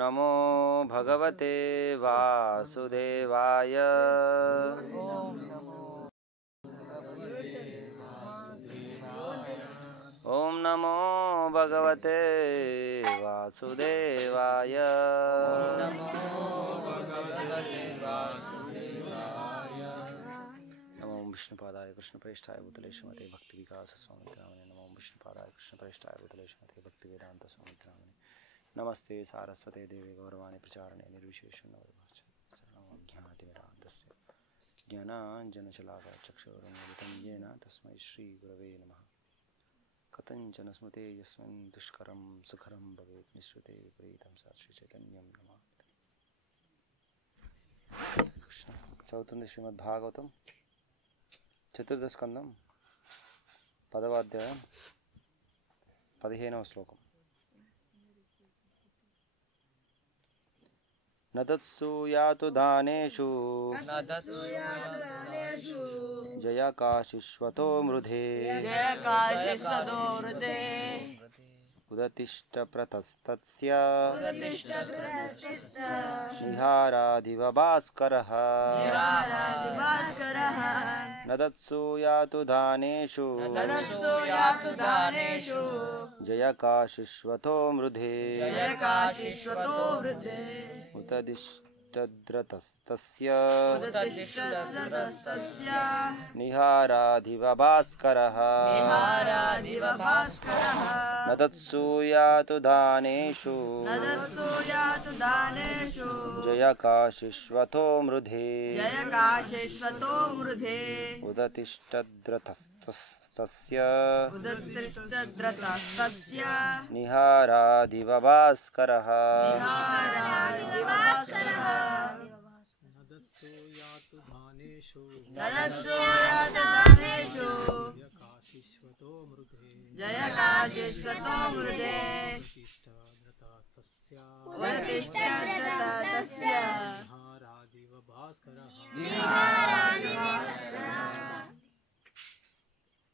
नमो भगवते वासुदेवाय। ओम नमो भगवते वासुदेवाय। नमो विष्णुपादाय कृष्णप्रेष्ठाय भूतले श्रीमते भक्ति विकास स्वामी नामिने। नमो विष्णुपादाय कृष्णप्रेष्ठाय भूतले श्रीमते भक्ति वेदांत स्वामी नामिने। नमस्ते सारस्वते देवे गौरवाणी प्रचारणे निर्विशेषं ज्ञानतिमिरान्धस्य ज्ञानाञ्जनशलाकया चक्षुरुन्मिलितं येन तस्मै श्रीगुरवे नमः। कथञ्चन स्मृते यस्मिन् दुष्करं सुकरं भवेत् निःश्रुते विपरीतं सा श्रीचैतन्यं नमामि। चौथुंది శ్రీమద్భాగవతం చతుర్థ స్కందం 10వ అధ్యాయం 15వ శ్లోకం. నతత్సూయాతు దానేషు జయకాశిష్వతో మృధే ఉదతిష్ట ప్రతస్తస్య నిహారాదివ భాస్కరః నదత్సూయాతు దానేషు జయకాశిష్వతో మృధే ఉదతిష్టద్రతస్తస్య నిహారాదివ భాస్కరః నదత్సూయాతు దానేషు జయకాశిష్వతో మృధే ఉదతిష్టద్రతస్తస్య నిహారాదివ భాస్కరః జయకాశిష్వతో మృదే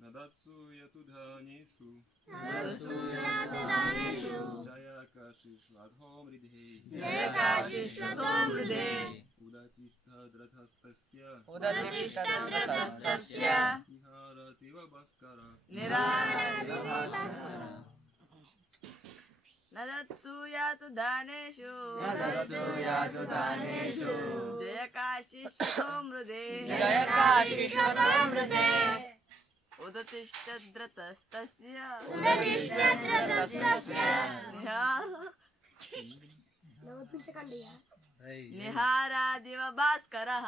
నదత్సూయతు ధానేషు జయకాశిష్వతో మృదే ఉదతిష్టద్రతస్తస్య నిహారాదివ భాస్కరః నదత్సూయాతు దానేషు జయకాశిష్వతో మృదే ఉదతిష్టద్రతస్తస్య నిహారాదివ భాస్కరః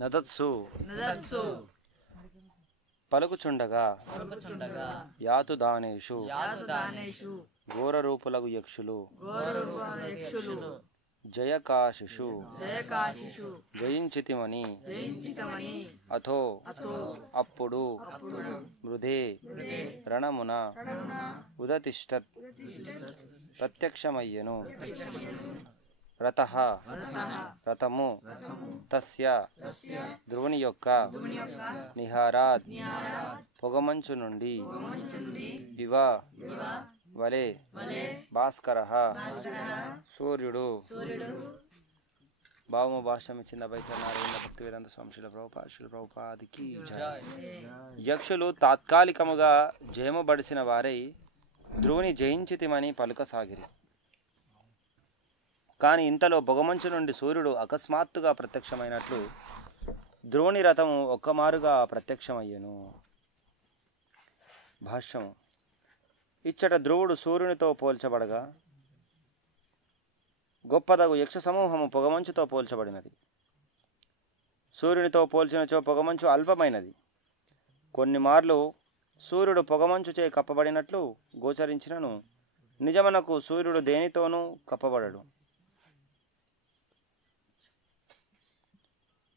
నదత్సు నదత్సు పలుకుచుండగా యాతు దానేషు ఘోర రూపులగు యక్షులు జయకాశిషు జయించితిమని అథో అప్పుడు మృధే రణమున ఉదతిష్టత్ ప్రత్యక్షమయ్యెను రథః రథము తస్య ధ్రువుని యొక్క నిహారాత్ పొగమంచు నుండి ఇవ వలే భాస్కరః సూర్యుడు. భావము భాష్యం ఇచ్చిన నారాయణ భక్తి వేదాంత స్వామి శ్రీల ప్రభుపాదికి జయ. యక్షులు తాత్కాలికముగా జయముబడిసిన వారై ధ్రువుని జయించితిమని పలుకసాగిరి. కానీ ఇంతలో పొగమంచు నుండి సూర్యుడు అకస్మాత్తుగా ప్రత్యక్షమైనట్లు ధ్రువుని రథము ఒక్కమారుగా ప్రత్యక్షమయ్యెను. భాష్యము. ఇచ్చట ధ్రువుడు సూర్యునితో పోల్చబడగా గొప్పదగు యక్ష సమూహము పొగమంచుతో పోల్చబడినది. సూర్యునితో పోల్చినచో పొగమంచు అల్పమైనది. కొన్ని మార్లు సూర్యుడు పొగమంచుచే కప్పబడినట్లు గోచరించినను నిజమునకు సూర్యుడు దేనితోనూ కప్పబడడు.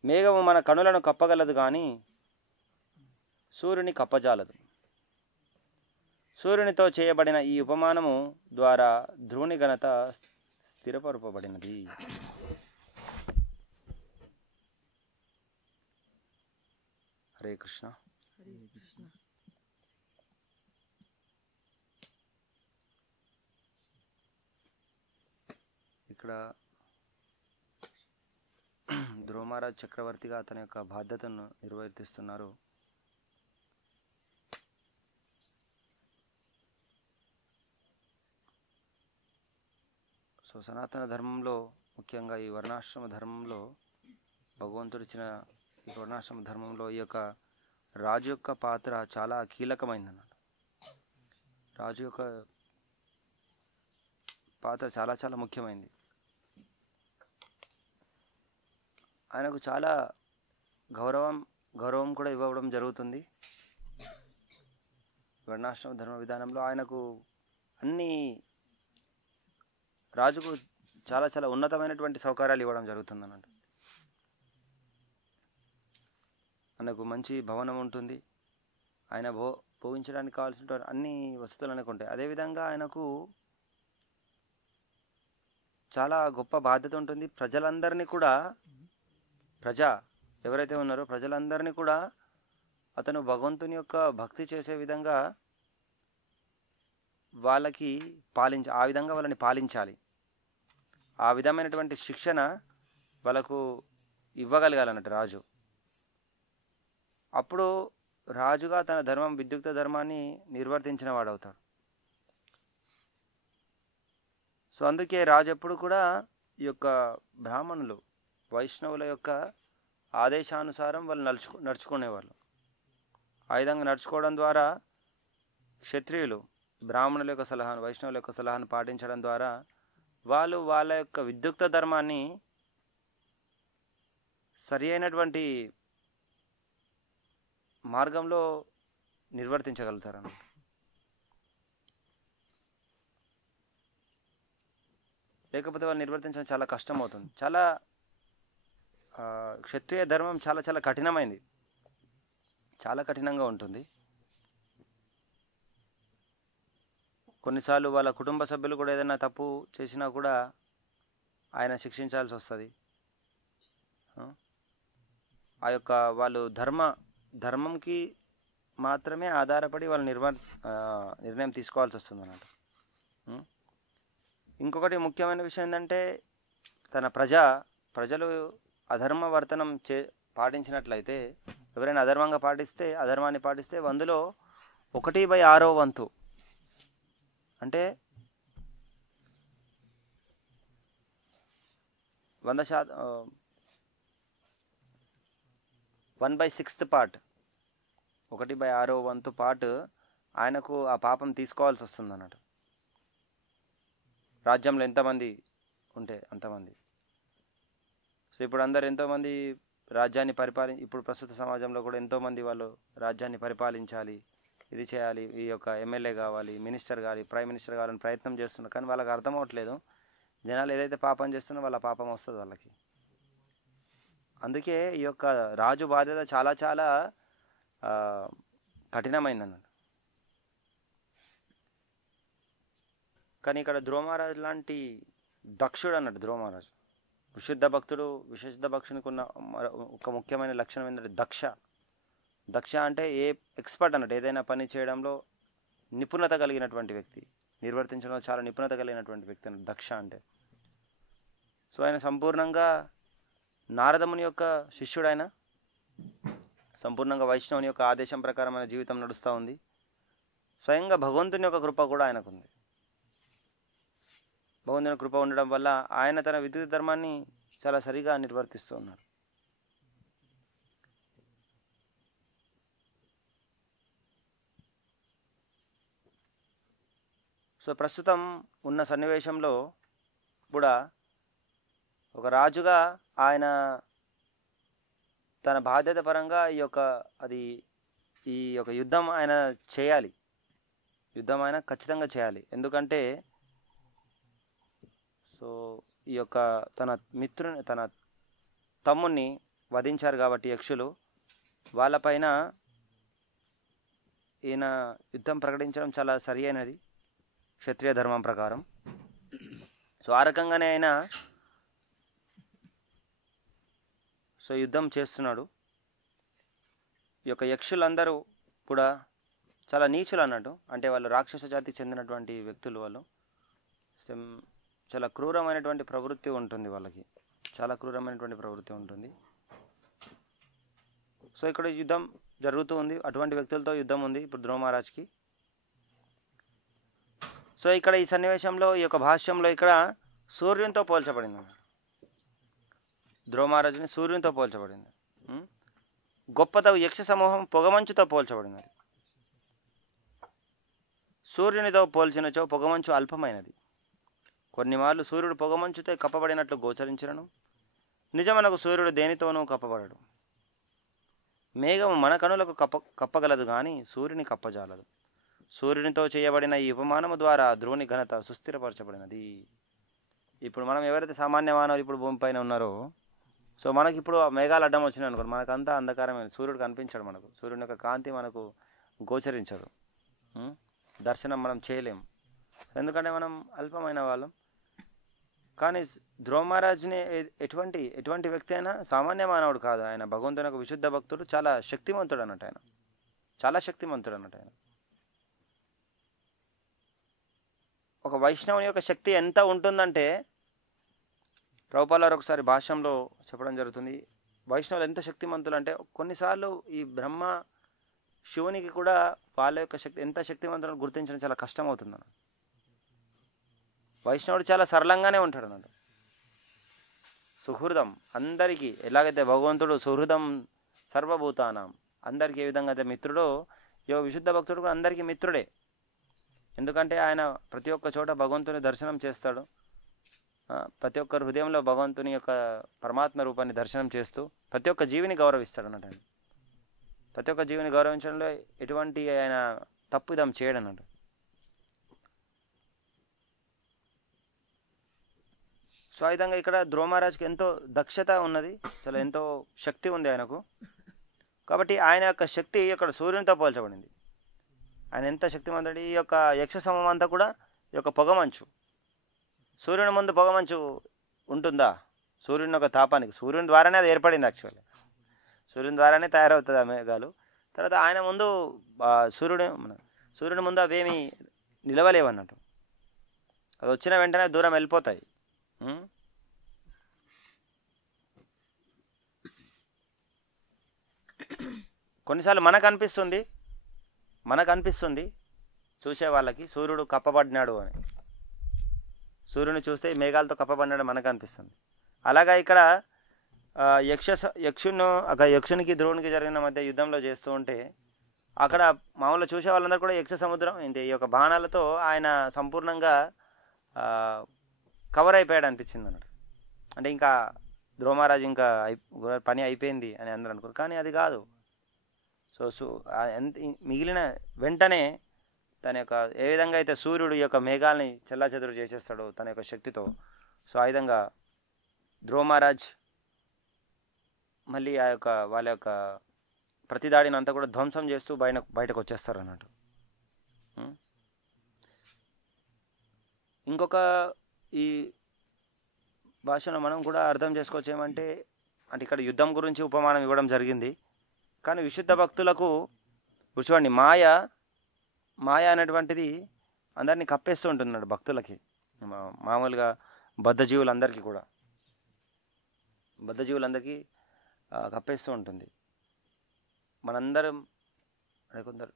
మేఘము మన కనులను కప్పగలదు కానీ సూర్యుని కప్పజాలదు. సూర్యునితో చేయబడిన ఈ ఉపమానము ద్వారా ధ్రువుని ఘనత స్థిరపరపబడినది. హరే కృష్ణ. ఇక్కడ ధ్రువ మహారాజ్ చక్రవర్తిగా అతని యొక్క బాధ్యతను నిర్వర్తిస్తున్నారు. సో సనాతన ధర్మంలో ముఖ్యంగా ఈ వర్ణాశ్రమ ధర్మంలో భగవంతుడు ఇచ్చిన ఈ వర్ణాశ్రమ ధర్మంలో ఈ యొక్క రాజు యొక్క పాత్ర చాలా కీలకమైందన్నమాట. రాజు యొక్క పాత్ర చాలా చాలా ముఖ్యమైనది. ఆయనకు చాలా గౌరవం కూడా ఇవ్వడం జరుగుతుంది. వర్ణాశ్రమ ధర్మ విధానంలో ఆయనకు అన్ని రాజుకు చాలా చాలా ఉన్నతమైనటువంటి సౌకర్యాలు ఇవ్వడం జరుగుతుంది అన్నట్టు. ఆయనకు మంచి భవనం ఉంటుంది. ఆయన భోగించడానికి కావాల్సిన అన్ని వసతులు ఆయనకు ఉంటాయి. అదేవిధంగా ఆయనకు చాలా గొప్ప బాధ్యత ఉంటుంది. ప్రజలందరినీ కూడా ఎవరైతే ఉన్నారో ప్రజలందరినీ కూడా అతను భగవంతుని యొక్క భక్తి చేసే విధంగా ఆ విధంగా వాళ్ళని పాలించాలి. ఆ విధమైనటువంటి శిక్షణ వాళ్ళకు ఇవ్వగలగాలన్నట్టు రాజు. అప్పుడు రాజుగా తన ధర్మం విద్యుక్త ధర్మాన్ని నిర్వర్తించిన వాడవుతాడు. సో అందుకే రాజు ఎప్పుడు కూడా ఈ యొక్క బ్రాహ్మణులు వైష్ణవుల యొక్క ఆదేశానుసారం వాళ్ళు నడుచుకునేవాళ్ళు. ఆ విధంగా నడుచుకోవడం ద్వారా క్షత్రియులు బ్రాహ్మణుల యొక్క సలహాను వైష్ణవుల యొక్క సలహాను పాటించడం ద్వారా వాళ్ళు వాళ్ళ యొక్క విద్యుక్త ధర్మాన్ని సరి అయినటువంటి మార్గంలో నిర్వర్తించగలుగుతారు అన్నమాట. లేకపోతే వాళ్ళు నిర్వర్తించడం చాలా కష్టం అవుతుంది. చాలా క్షత్రియ ధర్మం చాలా చాలా కఠినమైంది, చాలా కఠినంగా ఉంటుంది. కొన్నిసార్లు వాళ్ళ కుటుంబ సభ్యులు కూడా ఏదైనా తప్పు చేసినా కూడా ఆయన శిక్షించాల్సి వస్తుంది. ఆ యొక్క వాళ్ళు ధర్మంకి మాత్రమే ఆధారపడి వాళ్ళు నిర్ణయం తీసుకోవాల్సి వస్తుంది అన్నమాట. ఇంకొకటి ముఖ్యమైన విషయం ఏంటంటే ప్రజలు అధర్మ వర్తనం పాటించినట్లయితే, ఎవరైనా అధర్మాన్ని పాటిస్తే అందులో 1/6 వంతు అంటే 100%, 1/6 పార్ట్, 1/6 వంతు పార్ట్ ఆయనకు ఆ పాపం తీసుకోవాల్సి వస్తుంది అన్నట్టు. రాజ్యంలో ఎంతమంది ఉంటే అంతమంది. సో ఇప్పుడు అందరు ఎంతోమంది రాజ్యాన్ని ఇప్పుడు ప్రస్తుత సమాజంలో కూడా ఎంతోమంది వాళ్ళు రాజ్యాన్ని పరిపాలించాలి, ఇది చేయాలి, ఈ యొక్క ఎమ్మెల్యే కావాలి, మినిస్టర్ కావాలి, ప్రైమ్ మినిస్టర్ కావాలని ప్రయత్నం చేస్తున్నారు. కానీ వాళ్ళకి అర్థం అవ్వట్లేదు, జనాలు ఏదైతే పాపం చేస్తున్నారో వాళ్ళ పాపం వస్తుంది వాళ్ళకి. అందుకే ఈ యొక్క రాజు బాధ్యత చాలా చాలా కఠినమైందన్నట్టు. కానీ ఇక్కడ ధ్రువ మహారాజ్ లాంటి దక్షుడు అన్నట్టు. ధ్రువ మహారాజ్ విశుద్ధ భక్తునికి ఉన్న ఒక ముఖ్యమైన లక్షణం ఏంటంటే దక్ష అంటే ఎక్స్పర్ట్ అన్నట్టు. ఏదైనా పని చేయడంలో నిపుణత కలిగినటువంటి వ్యక్తి, నిర్వర్తించడంలో చాలా నిపుణత కలిగినటువంటి వ్యక్తి అన్నట్టు దక్ష అంటే. సో ఆయన సంపూర్ణంగా నారదముని యొక్క శిష్యుడు. ఆయన సంపూర్ణంగా వైష్ణవుని యొక్క ఆదేశం ప్రకారం ఆయన జీవితం నడుస్తూ ఉంది. స్వయంగా భగవంతుని యొక్క కృప కూడా ఆయనకుంది. భగవంతుని కృప ఉండడం వల్ల ఆయన తన విద్యుత్ ధర్మాన్ని చాలా సరిగా నిర్వర్తిస్తూ ఉన్నారు. సో ప్రస్తుతం ఉన్న సన్నివేశంలో కూడా ఒక రాజుగా ఆయన తన బాధ్యత పరంగా ఈ యొక్క యుద్ధం ఆయన చేయాలి. యుద్ధం ఆయన ఖచ్చితంగా చేయాలి. ఎందుకంటే సో ఈ యొక్క తన తమ్ముణ్ణి వధించారు కాబట్టి యక్షులు, వాళ్ళపైన ఈయన యుద్ధం ప్రకటించడం చాలా సరి అయినది క్షత్రియ ధర్మం ప్రకారం. సో ఆ రకంగానే ఆయన యుద్ధం చేస్తున్నాడు. ఈ యొక్క యక్షులందరూ కూడా చాలా నీచులు అన్నట్టు, అంటే వాళ్ళు రాక్షస జాతికి చెందినటువంటి వ్యక్తులు. వాళ్ళు చాలా క్రూరమైనటువంటి ప్రవృత్తి ఉంటుంది వాళ్ళకి, చాలా క్రూరమైనటువంటి ప్రవృత్తి ఉంటుంది. సో ఇక్కడ యుద్ధం జరుగుతూ ఉంది, అటువంటి వ్యక్తులతో యుద్ధం ఉంది ఇప్పుడు ధ్రువ మహారాజ్కి. సో ఇక్కడ ఈ సన్నివేశంలో ఈ యొక్క భాష్యంలో ఇక్కడ సూర్యునితో పోల్చబడింది. ధ్రువ మహారాజుని సూర్యునితో పోల్చబడింది. గొప్పతగు యక్ష సమూహం పొగమంచుతో పోల్చబడినది. సూర్యునితో పోల్చినచో పొగమంచు అల్పమైనది. కొన్ని మార్లు సూర్యుడు పొగమంచుతో కప్పబడినట్లు గోచరించినను నిజమనకు సూర్యుడు దేనితోనూ కప్పబడడు. మేఘము మన కనులకు కప్పగలదు కానీ సూర్యుని కప్పజాలదు. సూర్యునితో చేయబడిన ఈ ఉపమానము ద్వారా ధ్రువుని ఘనత సుస్థిరపరచబడినది. ఇప్పుడు మనం ఎవరైతే సామాన్య మానవులు ఇప్పుడు భూమిపైన ఉన్నారో, సో మనకి ఇప్పుడు మేఘాలు అడ్డం వచ్చినాయి అనుకోండి, మనకంతా అంధకారమైన, సూర్యుడు కనిపించాడు మనకు, సూర్యుని యొక్క కాంతి మనకు గోచరించదు, దర్శనం మనం చేయలేము, ఎందుకంటే మనం అల్పమైన వాళ్ళం. కానీ ధ్రువ మహారాజ్ని ఎటువంటి వ్యక్తి అయినా సామాన్య మానవుడు కాదు, ఆయన భగవంతుని యొక్క విశుద్ధ భక్తుడు, చాలా శక్తిమంతుడు అన్నట్టు, ఆయన చాలా శక్తిమంతుడు అన్నట్టు. ఆయన ఒక వైష్ణవుని యొక్క శక్తి ఎంత ఉంటుందంటే, ప్రభుపాల్ వారు ఒకసారి భాష్యంలో చెప్పడం జరుగుతుంది, వైష్ణవులు ఎంత శక్తిమంతులు అంటే కొన్నిసార్లు ఈ బ్రహ్మ శివునికి కూడా వాళ్ళ యొక్క శక్తి ఎంత శక్తిమంతులను గుర్తించడం చాలా కష్టం అవుతుంది. వైష్ణవుడు చాలా సరళంగానే ఉంటాడు అన్నట్టు. సుహృదం అందరికీ, ఎలాగైతే భగవంతుడు సుహృదం సర్వభూతానం, అందరికీ ఏ విధంగా అయితే మిత్రుడో, విశుద్ధ భక్తుడు కూడా అందరికీ మిత్రుడే. ఎందుకంటే ఆయన ప్రతి ఒక్క చోట భగవంతుని దర్శనం చేస్తాడు, ప్రతి ఒక్క హృదయంలో భగవంతుని యొక్క పరమాత్మ రూపాన్ని దర్శనం చేస్తూ ప్రతి ఒక్క జీవిని గౌరవిస్తాడు అన్నట్టు. ఆయన ప్రతి ఒక్క జీవిని గౌరవించడంలో ఎటువంటి ఆయన తప్పుదం చేయడు అన్నట్టు. సో ఆ విధంగా ఇక్కడ ధ్రువ మహారాజ్కి ఎంతో దక్షత ఉన్నది, అసలు ఎంతో శక్తి ఉంది ఆయనకు. కాబట్టి ఆయన యొక్క శక్తి ఇక్కడ సూర్యునితో పోల్చబడింది. ఆయన ఎంత శక్తిమంతుడు. ఈ యొక్క యక్ష సమూహం అంతా కూడా ఈ యొక్క పొగమంచు, సూర్యుని ముందు పొగమంచు ఉంటుందా? సూర్యుని యొక్క తాపానికి, సూర్యుని ద్వారానే అది ఏర్పడింది. యాక్చువల్లీ సూర్యుని ద్వారానే తయారవుతుంది ఆ మేఘాలు. తర్వాత ఆయన ముందు సూర్యుని ముందు అవేమి నిలవలేవన్నట్టు, అది వచ్చిన వెంటనే దూరం వెళ్ళిపోతాయి. కొన్నిసార్లు మనకు అనిపిస్తుంది చూసే వాళ్ళకి సూర్యుడు కప్పబడినాడు అని, సూర్యుని చూస్తే మేఘాలతో కప్పబడినాడు మనకు అనిపిస్తుంది. అలాగా ఇక్కడ యక్షునికి ధ్రువునికి జరిగిన మధ్య యుద్ధంలో చేస్తూ ఉంటే అక్కడ మామూలుగా చూసే వాళ్ళందరూ కూడా యక్ష సముద్రం ఇంతే ఈ యొక్క బాణాలతో ఆయన సంపూర్ణంగా కవర్ అయిపోయాడు అనిపించింది అన్నట్టు. అంటే ఇంకా ధ్రువ మహారాజ్ ఇంకా పని అయిపోయింది అని అందరూ అనుకోరు, కానీ అది కాదు. సో మిగిలిన వెంటనే తన యొక్క ఏ విధంగా అయితే సూర్యుడు ఈ యొక్క మేఘాలని చెల్లాచెదురు చేసేస్తాడో తన యొక్క శక్తితో, సో ఆ విధంగా ధ్రువ మహారాజ్ మళ్ళీ ఆ యొక్క వాళ్ళ యొక్క ప్రతిదాడిని అంతా కూడా ధ్వంసం చేస్తూ బయటకు వచ్చేస్తారు అన్నట్టు. ఇంకొక ఈ భాషను మనం కూడా అర్థం చేసుకోవచ్చు ఏమంటే, అంటే ఇక్కడ యుద్ధం గురించి ఉపమానం ఇవ్వడం జరిగింది, కానీ విశుద్ధ భక్తులకు చూడండి మాయ అనేటువంటిది అందరినీ కప్పేస్తూ ఉంటున్నాడు భక్తులకి. మామూలుగా బద్ధజీవులందరికీ కప్పేస్తూ ఉంటుంది. మనందరం కొందరు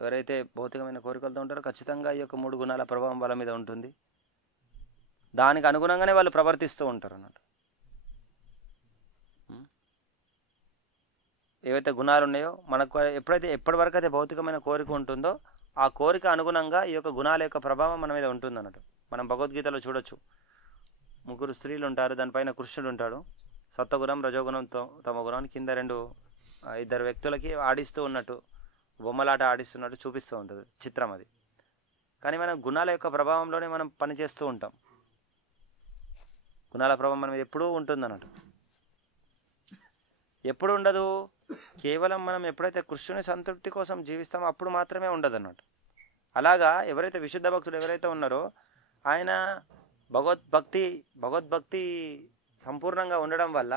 ఎవరైతే భౌతికమైన కోరికలతో ఉంటారో ఖచ్చితంగా ఈ యొక్క 3 గుణాల ప్రభావం వాళ్ళ మీద ఉంటుంది. దానికి అనుగుణంగానే వాళ్ళు ప్రవర్తిస్తూ ఉంటారు అన్నట్టు. ఏవైతే గుణాలు ఉన్నాయో మనకు ఎప్పటివరకు అయితే భౌతికమైన కోరిక ఉంటుందో ఆ కోరిక అనుగుణంగా ఈ యొక్క గుణాల యొక్క ప్రభావం మన మీద ఉంటుంది అన్నట్టు. మనం భగవద్గీతలో చూడొచ్చు, 3 స్త్రీలు ఉంటారు, దానిపైన కృష్ణుడు ఉంటాడు, సత్వగుణం రజోగుణం తమోగుణం కింద 2 వ్యక్తులకి ఆడిస్తూ ఉన్నట్టు, బొమ్మలాట ఆడిస్తున్నట్టు చూపిస్తూ ఉంటుంది చిత్రం అది. కానీ మనం గుణాల యొక్క ప్రభావంలోనే మనం పనిచేస్తూ ఉంటాం. గుణాల ప్రభావం మన మీద ఎప్పుడూ ఉంటుంది అన్నట్టు. ఎప్పుడు ఉండదు, కేవలం మనం ఎప్పుడైతే కృష్ణుని సంతృప్తి కోసం జీవిస్తామో అప్పుడు మాత్రమే ఉండదు అన్నట్టు. అలాగా ఎవరైతే విశుద్ధ భక్తులు ఎవరైతే ఉన్నారో ఆయన భగవద్భక్తి సంపూర్ణంగా ఉండడం వల్ల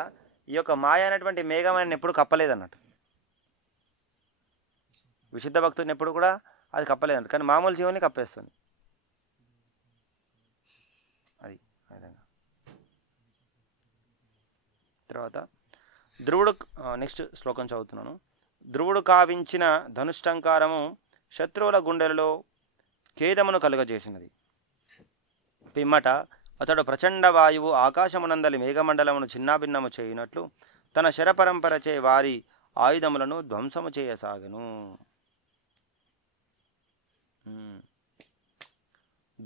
ఈ యొక్క మాయ అనేటువంటి మేఘం ఆయన ఎప్పుడు కప్పలేదన్నట్టు. విశుద్ధ భక్తుడిని ఎప్పుడు కూడా అది కప్పలేదంట, కానీ మామూలు జీవుని కప్పేస్తుంది. అది ఆ విధంగా. తర్వాత ధ్రువుడు, నెక్స్ట్ శ్లోకం చదువుతున్నాను. ధ్రువుడు కావించిన ధనుష్టంకారము శత్రువుల గుండెలలో ఖేదమును కలుగజేసినది. పిమ్మట అతడు ప్రచండ వాయువు ఆకాశమునందలి మేఘమండలమును చిన్నాభిన్నము చేయునట్లు తన శరపరంపరచే వారి ఆయుధములను ధ్వంసము చేయసాగను.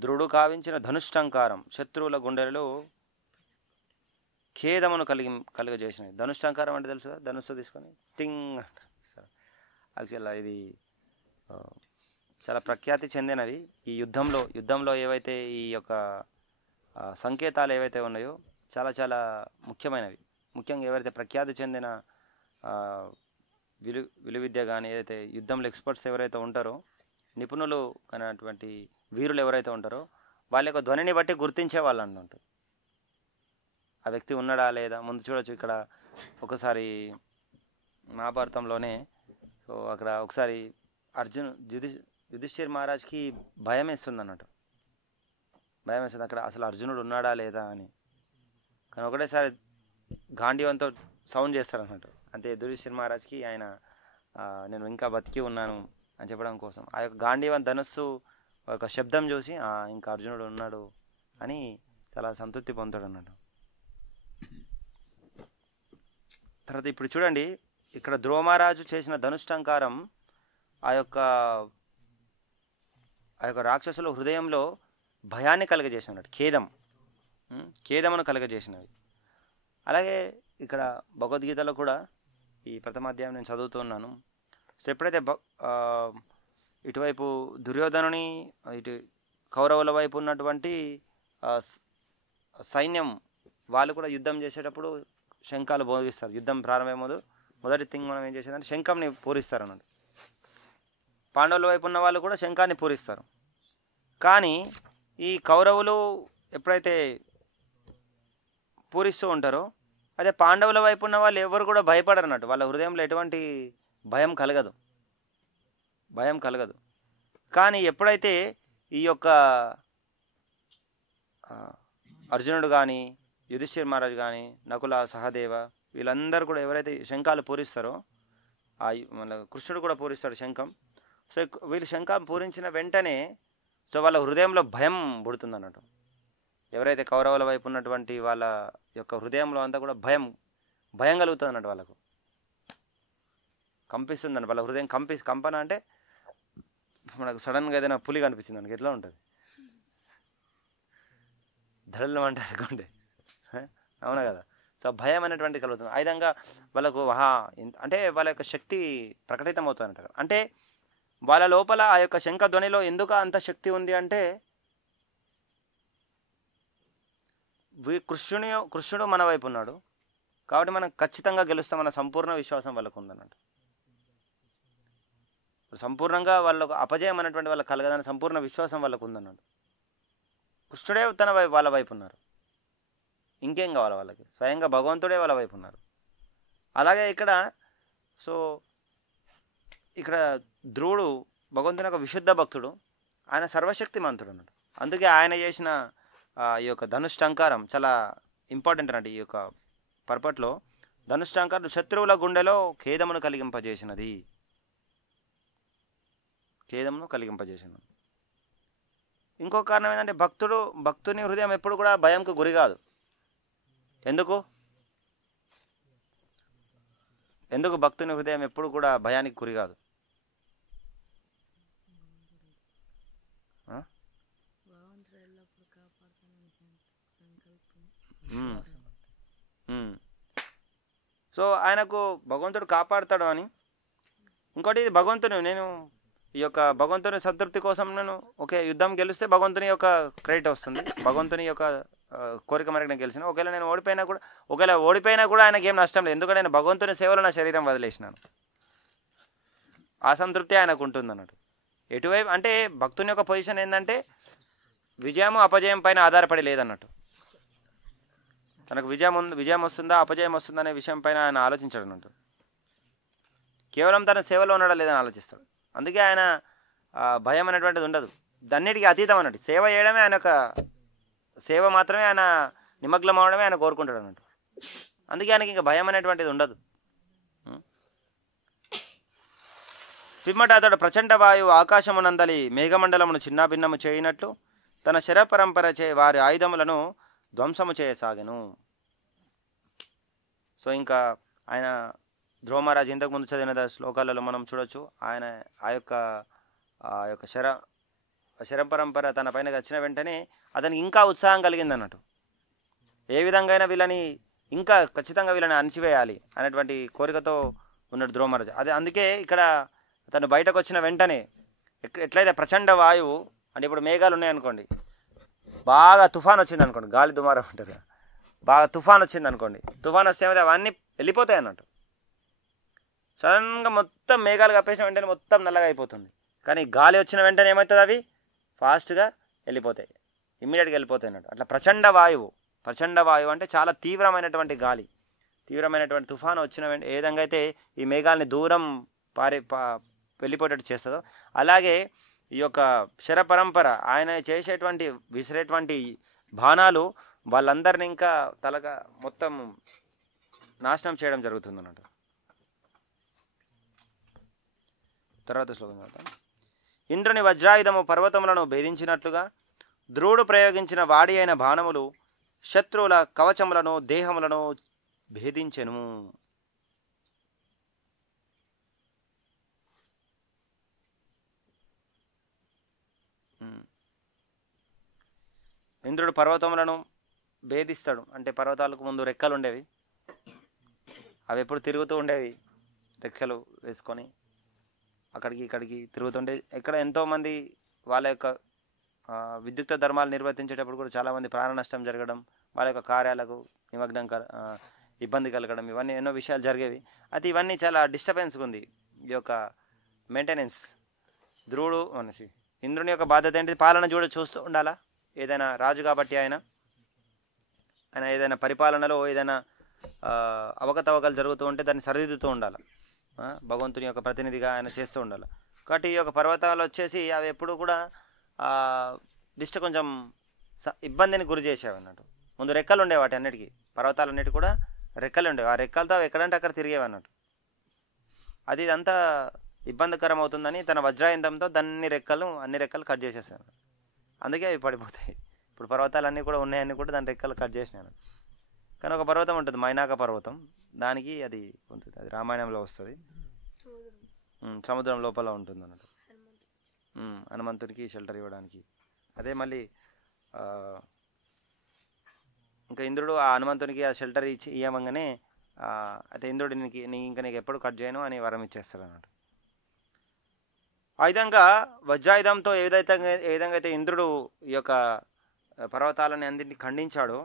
ధ్రువుడు కావించిన ధనుష్టంకారం శత్రువుల గుండెలలో ఖేదమును కలుగజేసినది. ధనుష్టంకారం అంటే తెలుసు కదా, ధనుస్సు తీసుకొని టింగ్ అంటారు. యాక్చువల్గా ఇది చాలా ప్రఖ్యాతి చెందినవి. ఈ యుద్ధంలో ఏవైతే ఈ యొక్క సంకేతాలు ఏవైతే ఉన్నాయో చాలా చాలా ముఖ్యమైనవి. ముఖ్యంగా ఎవరైతే ప్రఖ్యాతి చెందిన విలువిద్య కానీ ఏదైతే యుద్ధంలో ఎక్స్పర్ట్స్ ఎవరైతే ఉంటారో, నిపుణులు కానటువంటి వీరులు ఎవరైతే ఉంటారో వాళ్ళ యొక్క ధ్వనిని బట్టి గుర్తించే వాళ్ళు అన్నట్టు. ఆ వ్యక్తి ఉన్నాడా లేదా ముందు చూడొచ్చు. ఇక్కడ ఒకసారి మహాభారతంలోనే సో అక్కడ ఒకసారి యుధిష్ఠిర్ మహారాజ్కి భయం వేస్తుంది అన్నట్టు. భయం వేస్తుంది అక్కడ అసలు అర్జునుడు ఉన్నాడా లేదా అని. కానీ ఒకటేసారి గాంధీవంతో సౌండ్ చేస్తారు అన్నట్టు. అంతే యుధిష్ఠిర్ మహారాజ్కి ఆయన నేను ఇంకా బతికి ఉన్నాను అని చెప్పడం కోసం ఆ యొక్క గాంధీవన్ ధనస్సు ఒక శబ్దం చూసి ఇంకా అర్జునుడు ఉన్నాడు అని చాలా సంతృప్తి పొందుతాడు అన్నట్టు. తర్వాత ఇప్పుడు చూడండి, ఇక్కడ ధ్రువమహారాజు చేసిన ధనుష్టంకారం ఆ యొక్క రాక్షసుల హృదయంలో భయాన్ని కలుగజేసినట్టు, ఖేదమును కలుగజేసినవి. అలాగే ఇక్కడ భగవద్గీతలో కూడా ఈ ప్రథమాధ్యాయం నేను చదువుతూ ఉన్నాను. సో ఎప్పుడైతే ఇటువైపు దుర్యోధనుని ఇటు కౌరవుల వైపు ఉన్నటువంటి సైన్యం వాళ్ళు కూడా యుద్ధం చేసేటప్పుడు శంఖాలు భోగిస్తారు. యుద్ధం ప్రారంభమయ్యే మొదటి థింగ్ మనం ఏం చేసేదంటే శంఖంని పూరిస్తారు అన్నట్టు. పాండవుల వైపు ఉన్న వాళ్ళు కూడా శంఖాన్ని పూరిస్తారు. కానీ ఈ కౌరవులు ఎప్పుడైతే పూరిస్తూ ఉంటారో అదే పాండవుల వైపు ఉన్న వాళ్ళు ఎవరు కూడా భయపడరు అన్నట్టు. వాళ్ళ హృదయంలో ఎటువంటి భయం కలగదు. కానీ ఎప్పుడైతే ఈ యొక్క అర్జునుడు కానీ యుధిష్ఠిర్ మహారాజు కానీ నకుల సహదేవ వీళ్ళందరూ కూడా ఎవరైతే శంఖాలు పూరిస్తారో మన కృష్ణుడు కూడా పూరిస్తాడు శంఖం. సో వీళ్ళు శంఖం పూరించిన వెంటనే సో వాళ్ళ హృదయంలో భయం పుడుతుంది అన్నట్టు. ఎవరైతే కౌరవుల వైపు ఉన్నటువంటి వాళ్ళ యొక్క హృదయంలో అంతా కూడా భయం కలుగుతుంది అన్నట్టు. వాళ్ళకు కంపిస్తుంది అన్నట్టు. వాళ్ళ హృదయం కంపన అంటే మనకు సడన్గా ఏదైనా పులి కనిపించింది మనకి ఎట్లా ఉంటుంది, ధడలు అంటే అనుకోండి, అవునా కదా. సో భయం అనేటువంటి కలుగుతుంది. ఆ విధంగా వాళ్ళకు అంటే వాళ్ళ యొక్క శక్తి ప్రకటితం అవుతుందంట. అంటే వాళ్ళ లోపల ఆ యొక్క శంఖ ధ్వనిలో ఎందుకు అంత శక్తి ఉంది అంటే కృష్ణుడు మన వైపు ఉన్నాడు కాబట్టి మనం ఖచ్చితంగా గెలుస్తామన్న సంపూర్ణ విశ్వాసం వాళ్ళకు ఉందన్నట్టు. సంపూర్ణంగా వాళ్ళకు అపజయం అనేటువంటి వాళ్ళకి కలగదని సంపూర్ణ విశ్వాసం వాళ్ళకు ఉందన్నట్టు. కృష్ణుడే వాళ్ళ వైపు ఉన్నారు, ఇంకేం కావాలి వాళ్ళకి, స్వయంగా భగవంతుడే వాళ్ళ వైపు ఉన్నారు. అలాగే ఇక్కడ ధ్రువుడు భగవంతుని యొక్క విశుద్ధ భక్తుడు, ఆయన సర్వశక్తిమంతుడు అన్నట్టు. అందుకే ఆయన చేసిన ఈ యొక్క ధనుష్టంకారం చాలా ఇంపార్టెంట్ అన్నట్టు. ఈ యొక్క పర్పట్లో ధనుష్టంకారం శత్రువుల గుండెలో ఖేదమును కలిగింపజేసినది. ఇంకో కారణం ఏంటంటే భక్తుని హృదయం ఎప్పుడు కూడా భయంకు గురి కాదు. ఎందుకు భక్తుని హృదయం ఎప్పుడు కూడా భయానికి గురి కాదు? సో ఆయనకు భగవంతుడు కాపాడుతాడు అని. ఇంకోటి నేను ఈ యొక్క భగవంతుని సంతృప్తి కోసం నేను యుద్ధం గెలిస్తే భగవంతుని యొక్క క్రెడిట్ వస్తుంది, భగవంతుని యొక్క కోరిక మేరకు నేను గెలిచిన. ఒకవేళ ఓడిపోయినా కూడా ఆయనకి ఏం నష్టం లేదు, ఎందుకంటే నేను భగవంతుని సేవలో నా శరీరం వదిలేసినాను. ఆ సంతృప్తి ఆయనకు ఉంటుంది అన్నట్టు. ఎటువైపు అంటే భక్తుని యొక్క పొజిషన్ ఏంటంటే విజయము అపజయం పైన ఆధారపడి లేదన్నట్టు. తనకు విజయం వస్తుందా అపజయం వస్తుందా అనే విషయం పైన ఆయన ఆలోచించాడు అన్నట్టు. కేవలం తన సేవలో ఉన్నాడా లేదని ఆలోచిస్తాడు. అందుకే ఆయన భయం అనేటువంటిది ఉండదు, దన్నిటికి అతీతం అన్నట్టు. సేవ చేయడమే ఆయన యొక్క సేవ, మాత్రమే ఆయన నిమగ్నం అవడమే ఆయన కోరుకుంటాడు అన్నట్టు. అందుకే ఆయనకి ఇంకా భయం అనేటువంటిది ఉండదు. పిమ్మట అతడు ప్రచండ వాయువు ఆకాశమునందలి మేఘమండలమును చిన్నాభిన్నము చేయనట్లు తన శరపరంపర చే వారి ఆయుధములను ధ్వంసము చేయసాగెను. సో ఇంకా ఆయన ధ్రువ మహారాజు ఇంతకుముందు చదివిన శ్లోకాలలో మనం చూడొచ్చు, ఆయన ఆ యొక్క శరపరంపర తన పైన వచ్చిన వెంటనే అతనికి ఇంకా ఉత్సాహం కలిగింది అన్నట్టు. ఏ విధంగా అయినా వీళ్ళని ఇంకా ఖచ్చితంగా వీళ్ళని అణిచివేయాలి అనేటువంటి కోరికతో ఉన్నాడు ధ్రువ మహారాజు. అదే అందుకే ఇక్కడ తను బయటకు వచ్చిన వెంటనే ఎట్లయితే ప్రచండ వాయువు అంటే ఇప్పుడు మేఘాలు ఉన్నాయనుకోండి, బాగా తుఫాన్ వచ్చింది అనుకోండి, గాలి దుమారం అంటారు కదా, బాగా తుఫాన్ వచ్చింది అనుకోండి, తుఫాన్ వస్తే ఏమైతే అవన్నీ వెళ్ళిపోతాయి అన్నట్టు. సడన్గా మొత్తం మేఘాలు కప్పేసిన వెంటనే మొత్తం నల్లగా అయిపోతుంది. కానీ గాలి వచ్చిన వెంటనే ఏమవుతుంది, అవి ఫాస్ట్గా వెళ్ళిపోతాయి, ఇమ్మీడియట్గా వెళ్ళిపోతాయి అన్నట్టు. అట్లా ప్రచండ వాయువు అంటే చాలా తీవ్రమైనటువంటి గాలి, తీవ్రమైనటువంటి తుఫాను వచ్చిన వెంటనే ఏ విధంగా అయితే ఈ మేఘాలని దూరం వెళ్ళిపోయేటట్టు చేస్తుందో, అలాగే ఈ యొక్క శర పరంపర ఆయన చేసేటువంటి విసిరేటువంటి బాణాలు వాళ్ళందరినీ ఇంకా తలగా మొత్తం నాశనం చేయడం జరుగుతుంది అన్నట్టు. తర్వాత శ్లోకం చదువుతాం. ఇంద్రుని వజ్రాయుధము పర్వతములను భేదించినట్లుగా ధ్రువుడు ప్రయోగించిన వాడి అయిన బాణములు శత్రువుల కవచములను దేహములను భేదించెను. ఇంద్రుడు పర్వతములను భేదిస్తాడు అంటే పర్వతాలకు ముందు రెక్కలు ఉండేవి, అవి ఎప్పుడు తిరుగుతూ ఉండేవి, రెక్కలు వేసుకొని అక్కడికి ఇక్కడికి తిరుగుతుండే. ఇక్కడ ఎంతోమంది వాళ్ళ యొక్క విద్యుక్త ధర్మాలు నిర్వర్తించేటప్పుడు కూడా చాలామంది ప్రాణ నష్టం జరగడం, వాళ్ళ యొక్క కార్యాలకు నిమగ్నం ఇబ్బంది కలగడం, ఇవన్నీ ఎన్నో విషయాలు జరిగేవి. అయితే ఇవన్నీ చాలా డిస్టర్బెన్స్గా ఉంది ఈ యొక్క మెయింటెనెన్స్. ధ్రువుడు అనేసి ఇంద్రుని యొక్క బాధ్యత ఏంటి, పాలన చూస్తూ ఉండాలా. ఏదైనా రాజు కాబట్టి ఆయన ఏదైనా పరిపాలనలో ఏదైనా అవకతవకలు జరుగుతూ ఉంటే దాన్ని సరిదిద్దుతూ ఉండాలి, భగవంతుని యొక్క ప్రతినిధిగా ఆయన చేస్తూ ఉండాలి. కాబట్టి ఈ యొక్క పర్వతాలు వచ్చేసి అవి ఎప్పుడు కూడా కొంచెం ఇబ్బందిని గురి చేసేవి అన్నట్టు. ముందు రెక్కలు ఉండేవి వాటి అన్నిటికీ, పర్వతాలన్నిటి కూడా రెక్కలు ఉండేవి. ఆ రెక్కలతో అవి ఎక్కడంటే అక్కడ తిరిగేవి అన్నట్టు. అది ఇదంతా ఇబ్బందికరం అవుతుందని తన వజ్రాయుధంతో అన్ని రెక్కలు కట్ చేసేసాను. అందుకే అవి పడిపోతాయి. ఇప్పుడు పర్వతాలన్నీ కూడా ఉన్నాయన్నీ కూడా దాని రెక్కలు కట్ చేసినాను. కానీ ఒక పర్వతం ఉంటుంది, మైనాక పర్వతం, దానికి అది ఉంటుంది, అది రామాయణంలో వస్తుంది, సముద్రం లోపల ఉంటుంది అన్నట్టు. హనుమంతుడికి షెల్టర్ ఇవ్వడానికి. అదే మళ్ళీ ఇంకా ఇంద్రుడు ఆ హనుమంతునికి ఆ షెల్టర్ ఇవ్వగానే అయితే ఇంద్రుడు నీకు ఎప్పుడు కట్ చేయను అని వరం ఇచ్చేస్తాడు అన్నట్టు. ఆ విధంగా వజ్రాయుధంతో ఏ విధంగా అయితే ఇంద్రుడు ఈ యొక్క పర్వతాలని అన్నింటినీ ఖండించాడో,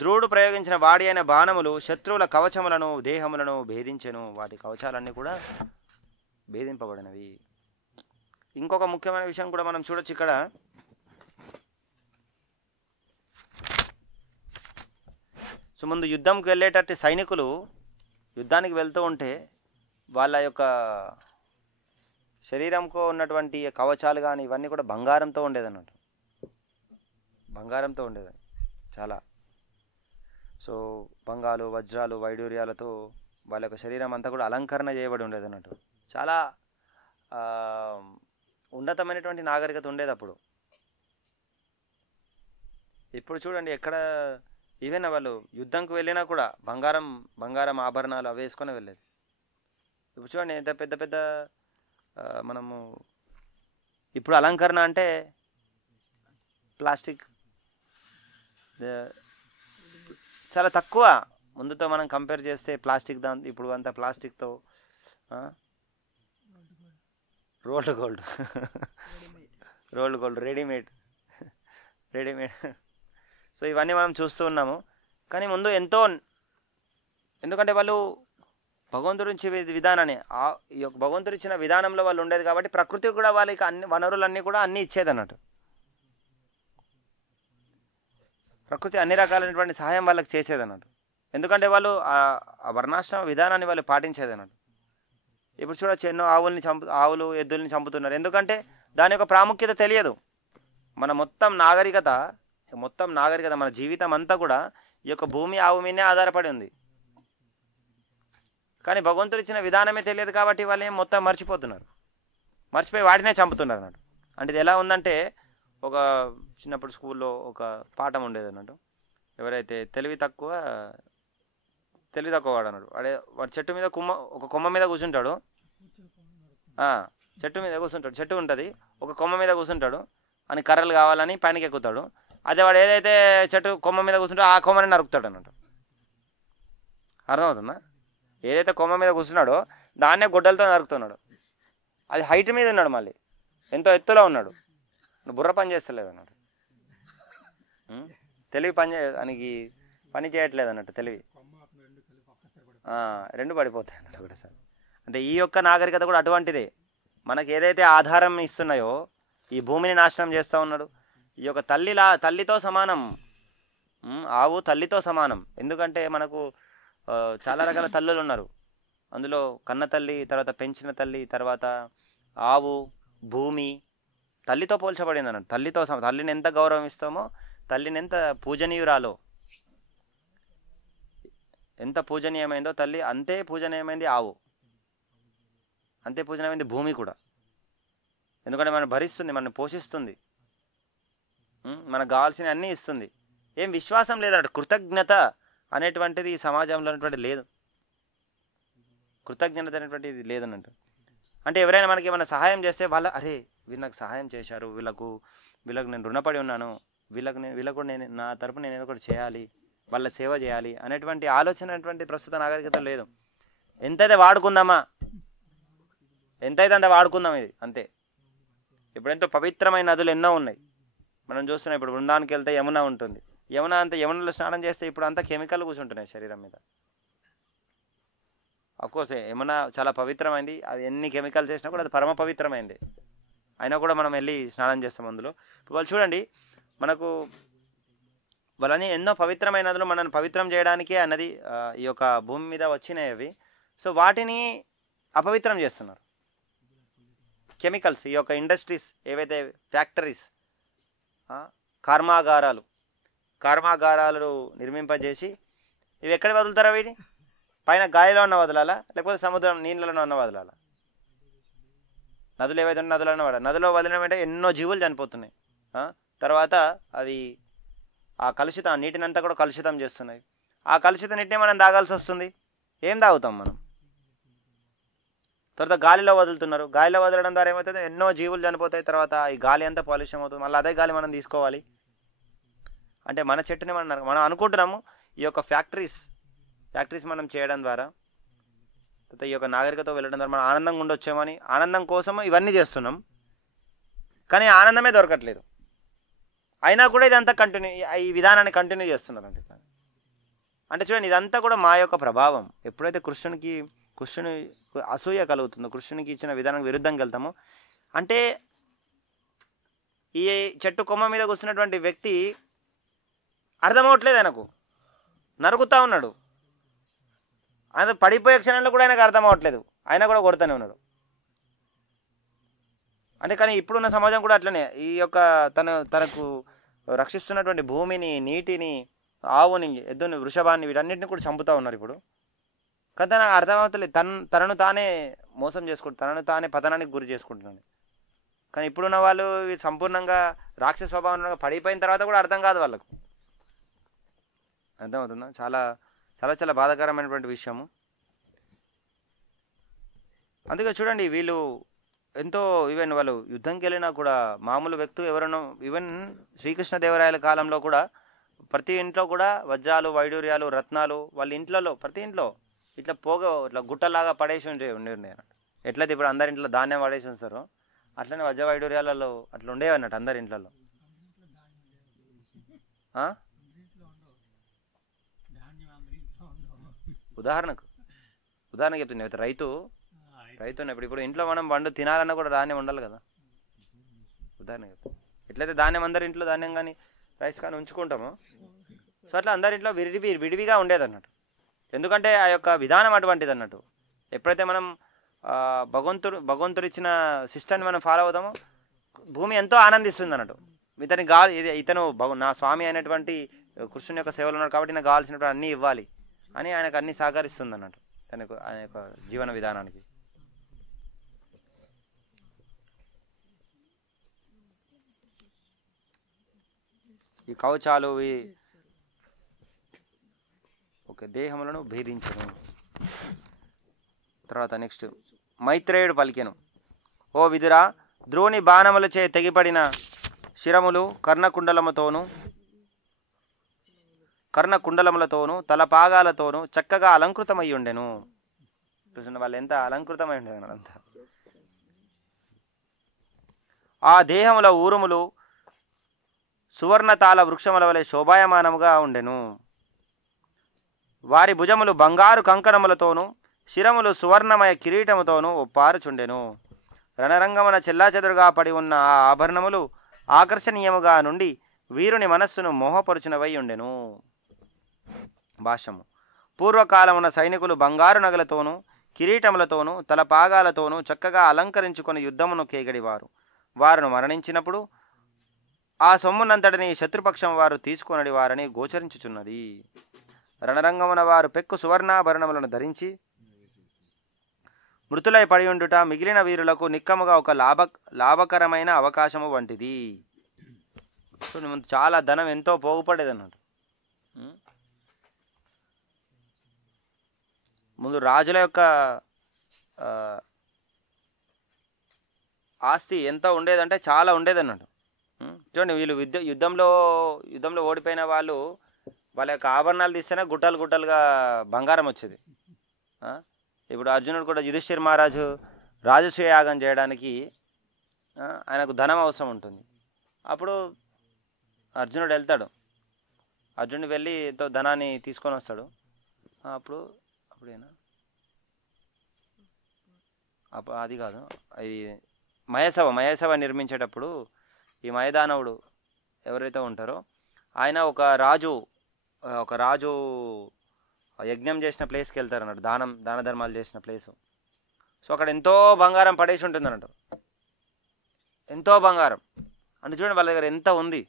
ధ్రువుడు ప్రయోగించిన వాడి అయిన బాణములు శత్రువుల కవచములను దేహములను భేదించెను. వాటి కవచాలన్నీ కూడా భేదింపబడినవి. ఇంకొక ముఖ్యమైన విషయం కూడా మనం చూడొచ్చు ఇక్కడ. సో ముందు యుద్ధంకి వెళ్ళేటట్టు సైనికులు యుద్ధానికి వెళ్తూ ఉంటే వాళ్ళ యొక్క శరీరంకు ఉన్నటువంటి కవచాలు కానీ ఇవన్నీ కూడా బంగారంతో ఉండేది అన్నట్టు, బంగారంతో ఉండేది చాలా. సో బంగాలు వజ్రాలు వైడూర్యాలతో వాళ్ళ యొక్క శరీరం అంతా కూడా అలంకరణ చేయబడి ఉండేది అన్నట్టు. చాలా ఉన్నతమైనటువంటి నాగరికత ఉండేది అప్పుడు. ఇప్పుడు చూడండి ఎక్కడ ఈవెన్ వాళ్ళు యుద్ధంకి వెళ్ళినా కూడా బంగారం ఆభరణాలు అవి వేసుకొని వెళ్ళేది. ఇప్పుడు చూడండి ఎంత పెద్ద పెద్ద మనము ఇప్పుడు అలంకరణ అంటే ప్లాస్టిక్ చాలా తక్కువ. ముందుతో మనం కంపేర్ చేస్తే ప్లాస్టిక్ ఇప్పుడు అంతా ప్లాస్టిక్తో రోల్డ్ గోల్డ్ రెడీమేడ్. సో ఇవన్నీ మనం చూస్తూ ఉన్నాము. కానీ ముందు ఎందుకంటే వాళ్ళు భగవంతుడి ఇచ్చే విధానాన్ని ఈ యొక్క భగవంతుడు ఇచ్చిన విధానంలో వాళ్ళు ఉండేది కాబట్టి ప్రకృతి కూడా వాళ్ళకి అన్ని వనరులన్నీ కూడా అన్నీ ఇచ్చేది అన్నట్టు. ప్రకృతి అన్ని రకాలైనటువంటి సహాయం వాళ్ళకి చేసేది అన్నట్టు. ఎందుకంటే వాళ్ళు ఆ వర్ణాశ్రమ విధానాన్ని వాళ్ళు పాటించేది అన్నట్టు. ఇప్పుడు చూడొచ్చు ఎన్నో ఆవులు ఎద్దుల్ని చంపుతున్నారు. ఎందుకంటే దాని యొక్క ప్రాముఖ్యత తెలియదు. మన మొత్తం నాగరికత మన జీవితం అంతా కూడా ఈ యొక్క భూమి ఆవు మీదనే ఆధారపడి ఉంది. కానీ భగవంతుడు ఇచ్చిన విధానమే తెలియదు కాబట్టి వాళ్ళు ఏం మొత్తం మర్చిపోయి వాటినే చంపుతున్నారు అన్నట్టు. అంటే ఇది ఎలా ఉందంటే, ఒక చిన్నప్పుడు స్కూల్లో ఒక పాఠం ఉండేది అన్నట్టు. ఎవరైతే తెలివి తక్కువ వాడు అన్నాడు, వాడు చెట్టు మీద ఒక కొమ్మ మీద కూర్చుంటాడు. చెట్టు ఉంటుంది, ఒక కొమ్మ మీద కూర్చుంటాడు అని కర్రలు కావాలని పైనకి ఎక్కుతాడు. అదే వాడు ఏదైతే చెట్టు కొమ్మ మీద కూర్చుంటాడో ఆ కొమ్మని నరుకుతాడు అన్నట్టు. అర్థమవుతుందా? ఏదైతే కొమ్మ మీద కూర్చున్నాడో దాన్నే గొడ్డలతో నరుకుతున్నాడు. అది హైట్ మీద ఉన్నాడు, మళ్ళీ ఎంతో ఎత్తులో ఉన్నాడు. బుర్ర పని చేస్తలేదు అన్నాడు. తెలివి పని చేయట్లేదు అన్నట్టు. తెలివి రెండు పడిపోతాయి అన్నట్టు ఒకటేసారి. అంటే ఈ యొక్క నాగరికత కూడా అటువంటిదే. మనకి ఏదైతే ఆధారం ఇస్తున్నాయో ఈ భూమిని నాశనం చేస్తూ ఉన్నాడు. ఈ యొక్క తల్లితో సమానం. ఆవు తల్లితో సమానం. ఎందుకంటే మనకు చాలా రకాల తల్లులు ఉన్నారు. అందులో కన్న తల్లి, తర్వాత పెంచిన తల్లి, తర్వాత ఆవు, భూమి తల్లితో పోల్చబడింది అన్నట్టు. తల్లిని ఎంత గౌరవం ఇస్తామో, తల్లిని ఎంత పూజనీయురాలో, ఎంత పూజనీయమైందో తల్లి అంతే పూజనీయమైంది ఆవు, అంతే పూజనీయమైంది భూమి కూడా. ఎందుకంటే మనం భరిస్తుంది, మనం పోషిస్తుంది, మనకు కావాల్సిన అన్నీ ఇస్తుంది. ఏం విశ్వాసం లేదన్నట్టు. కృతజ్ఞత అనేటువంటిది ఈ సమాజంలో అనేటువంటి లేదు. కృతజ్ఞత అనేటువంటిది లేదన్నట్టు. అంటే ఎవరైనా మనకి ఏమైనా సహాయం చేస్తే అరే వీళ్ళు నాకు సహాయం చేశారు, వీళ్ళకు నేను రుణపడి ఉన్నాను, వీళ్ళకు నేను నా తరపున నేను ఏదో ఒకటి చేయాలి, వాళ్ళ సేవ చేయాలి అనేటువంటి ఆలోచన అనేటువంటి ప్రస్తుత నాగరికత లేదు. ఎంతైతే వాడుకుందామా, ఎంతైతే అంత వాడుకుందాం, ఇది అంతే. ఇప్పుడెంతో పవిత్రమైన నదులు ఎన్నో ఉన్నాయి మనం చూస్తున్నాం. ఇప్పుడు బృందానికి వెళ్తే యమున ఉంటుంది. యమునలో స్నానం చేస్తే ఇప్పుడు అంతా కెమికల్ కూర్చుంటున్నాయి శరీరం మీద. అఫ్కోర్స్ యమున చాలా పవిత్రమైంది. అది ఎన్ని కెమికల్స్ చేసినా కూడా అది పరమ పవిత్రమైంది. అయినా కూడా మనం వెళ్ళి స్నానం చేస్తాం అందులో. వాళ్ళు చూడండి, మనకు వాళ్ళని ఎన్నో పవిత్రమైన నదులు మనల్ని పవిత్రం చేయడానికే అన్నది ఈ యొక్క భూమి మీద వచ్చినాయి అవి. సో వాటిని అపవిత్రం చేస్తున్నారు కెమికల్స్. ఈ యొక్క ఇండస్ట్రీస్ ఏవైతే ఫ్యాక్టరీస్, కర్మాగారాలు నిర్మింపజేసి ఇవి ఎక్కడ వదులుతారా? వీటి పైన గాలిలో ఉన్న వదలాలా, లేకపోతే సముద్రం నీళ్ళలో ఉన్న వదలాలా? నదులు ఏవైతే నదులను నదిలో వదిలిన వెంటనే ఎన్నో జీవులు చనిపోతున్నాయి. తర్వాత అవి ఆ నీటినంతా కూడా కలుషితం చేస్తున్నాయి. ఆ కలుషిత నీటిని మనం తాగాల్సి వస్తుంది. ఏం తాగుతాం మనం? తర్వాత గాలిలో వదులుతున్నారు. గాలిలో వదలడం ద్వారా ఏమవుతుంది? ఎన్నో జీవులు చనిపోతాయి. తర్వాత ఈ గాలి అంతా పొల్యూషన్ అవుతుంది. మళ్ళీ అదే గాలి మనం తీసుకోవాలి. అంటే మన చెట్టుని మనం అనుకుంటున్నాము ఈ యొక్క ఫ్యాక్టరీస్ మనం చేయడం ద్వారా, తర్వాత ఈ యొక్క నాగరికతో వెళ్ళడం ద్వారా మనం ఆనందంగా ఉండొచ్చేమని ఆనందం కోసం ఇవన్నీ చేస్తున్నాం. కానీ ఆనందమే దొరకట్లేదు. అయినా కూడా ఇదంతా ఈ విధానాన్ని కంటిన్యూ చేస్తున్నారు. అంటే చూడండి, ఇదంతా కూడా మా యొక్క ప్రభావం. ఎప్పుడైతే కృష్ణుని అసూయ కలుగుతుందో, కృష్ణునికి ఇచ్చిన విధానం విరుద్ధంగా వెళ్తామో, అంటే ఈ చెట్టు కొమ్మ మీద కూర్చున్నటువంటి వ్యక్తి అర్థమవట్లేదు, ఆయనకు నరుకుతా ఉన్నాడు. ఆయన పడిపోయే క్షణంలో కూడా ఆయనకు అర్థం అవ్వట్లేదు, ఆయన కూడా కొడుతూనే ఉన్నాడు. అంటే కానీ ఇప్పుడున్న సమాజం కూడా అట్లనే ఈ యొక్క తనకు రక్షిస్తున్నటువంటి భూమిని, నీటిని, ఆవుని, ఎద్దుని, వృషభాన్ని, వీటన్నిటిని కూడా చంపుతూ ఉన్నారు ఇప్పుడు. కానీ నాకు అర్థమవుతలేదు, తనను తానే మోసం చేసుకుంటు, తనను తానే పతనానికి గురి చేసుకుంటున్నాను. కానీ ఇప్పుడున్న వాళ్ళు సంపూర్ణంగా రాక్షస స్వభావంగా పడిపోయిన తర్వాత కూడా అర్థం కాదు వాళ్ళకు. అర్థమవుతుందా? చాలా చాలా చాలా బాధాకరమైనటువంటి విషయము. అందుకే చూడండి, వీళ్ళు ఎంతో ఈవెన్ వాళ్ళు యుద్ధంకి వెళ్ళినా కూడా మామూలు వ్యక్తులు ఎవరైనా, ఈవెన్ శ్రీకృష్ణదేవరాయల కాలంలో కూడా ప్రతి ఇంట్లో కూడా వజ్రాలు, వైడూర్యాలు, రత్నాలు వాళ్ళ ఇంట్లో ప్రతి ఇంట్లో ఇట్లా ఇట్లా గుట్టలాగా పడేసి ఉండే ఎట్లయితే ఇప్పుడు అందరి ఇంట్లో ధాన్యం పడేసి ఉంచారో అట్లనే వజ్ర వైడూర్యాలలో అట్లా ఉండేవి అన్నట్టు అందరి ఇంట్లో. ఉదాహరణకు చెప్తుంది. అయితే రైతు ఇప్పుడు ఇంట్లో మనం పండు తినాలన్నా కూడా ధాన్యం ఉండాలి కదా. ఉదాహరణ చెప్తాను. ఎట్లయితే ధాన్యం అందరి ఇంట్లో ధాన్యం కానీ రైస్ కానీ ఉంచుకుంటామో, సో అట్లా అందరి ఇంట్లో విడివిగా ఉండేది అన్నట్టు. ఎందుకంటే ఆ యొక్క విధానం అటువంటిది అన్నట్టు. ఎప్పుడైతే మనం భగవంతుడు ఇచ్చిన సిస్టమ్ని మనం ఫాలో అవుతామో భూమి ఎంతో ఆనందిస్తుంది అన్నట్టు. ఇతను నా స్వామి అయినటువంటి కృష్ణుని యొక్క సేవలు ఉన్నాడు కాబట్టి నాకు కావాల్సినటువంటి అన్నీ ఇవ్వాలి అని ఆయనకు అన్ని సహకరిస్తుంది అన్నట్టు ఆయన యొక్క జీవన విధానానికి. ఈ కవచాలు ఓకే దేహములను భేదించను. తర్వాత నెక్స్ట్ మైత్రేయుడు పలికెను, ఓ విదురా, ద్రోణి బాణములచే తెగిపడిన శిరములు కర్ణకుండలములతోనూ తలపాగాలతోనూ చక్కగా అలంకృతమై ఉండెను. చూసిన వాళ్ళు ఎంత అలంకృతమై ఉండేది అంతా. ఆ దేహముల ఊరుములు సువర్ణతాల వృక్షముల వలె శోభాయమానముగా ఉండెను. వారి భుజములు బంగారు కంకణములతోనూ శిరములు సువర్ణమయ కిరీటముతోనూ ఒప్పారుచుండెను. రణరంగమున చెల్లాచెదురుగా పడి ఉన్న ఆ ఆభరణములు ఆకర్షణీయముగా నుండి వీరుని మనస్సును మోహపరుచునవై ఉండెను. భాష్యము. పూర్వకాలమున సైనికులు బంగారు నగలతోనూ కిరీటములతోనూ తలపాగాలతోనూ చక్కగా అలంకరించుకొని యుద్ధమును కేగడివారు. వారును మరణించినప్పుడు ఆ సొమ్మునంతటిని శత్రుపక్షం వారు తీసుకొనడి వారని గోచరించుచున్నది. రణరంగమున వారు పెక్కు సువర్ణాభరణములను ధరించి మృతులై పడి ఉండుట మిగిలిన వీరులకు నిక్కముగా ఒక లాభకరమైన అవకాశము వంటిది. చాలా ధనం ఎంతో పోగుపడేది అన్నట్టు. ముందు రాజుల యొక్క ఆస్తి ఎంత ఉండేదంటే చాలా ఉండేది అన్నట్టు. చూడండి, వీళ్ళు యుద్ధంలో ఓడిపోయిన వాళ్ళు వాళ్ళ యొక్క ఆభరణాలు తీస్తేనే గుట్టలుగా బంగారం వచ్చేది. ఇప్పుడు అర్జునుడు కూడా యుధిష్ఠిర్ మహారాజు రాజసూయ యాగం చేయడానికి ఆయనకు ధనం అవసరం ఉంటుంది. అప్పుడు అర్జునుడు వెళ్తాడు. అర్జునుడు వెళ్ళి ఎంతో ధనాన్ని తీసుకొని వస్తాడు. అప్పుడేనా అది కాదు, అది మయసభ నిర్మించేటప్పుడు ఈ మయదానవుడు ఎవరైతే ఉంటారో ఆయన ఒక రాజు యజ్ఞం చేసిన ప్లేస్కి వెళ్తారు అన్నట్టు, దాన ధర్మాలు చేసిన ప్లేసు. సో అక్కడ ఎంతో బంగారం పడేసి ఉంటుంది అన్నట్టు, ఎంతో బంగారం అంటే చూడండి వాళ్ళ దగ్గర ఎంత ఉంది,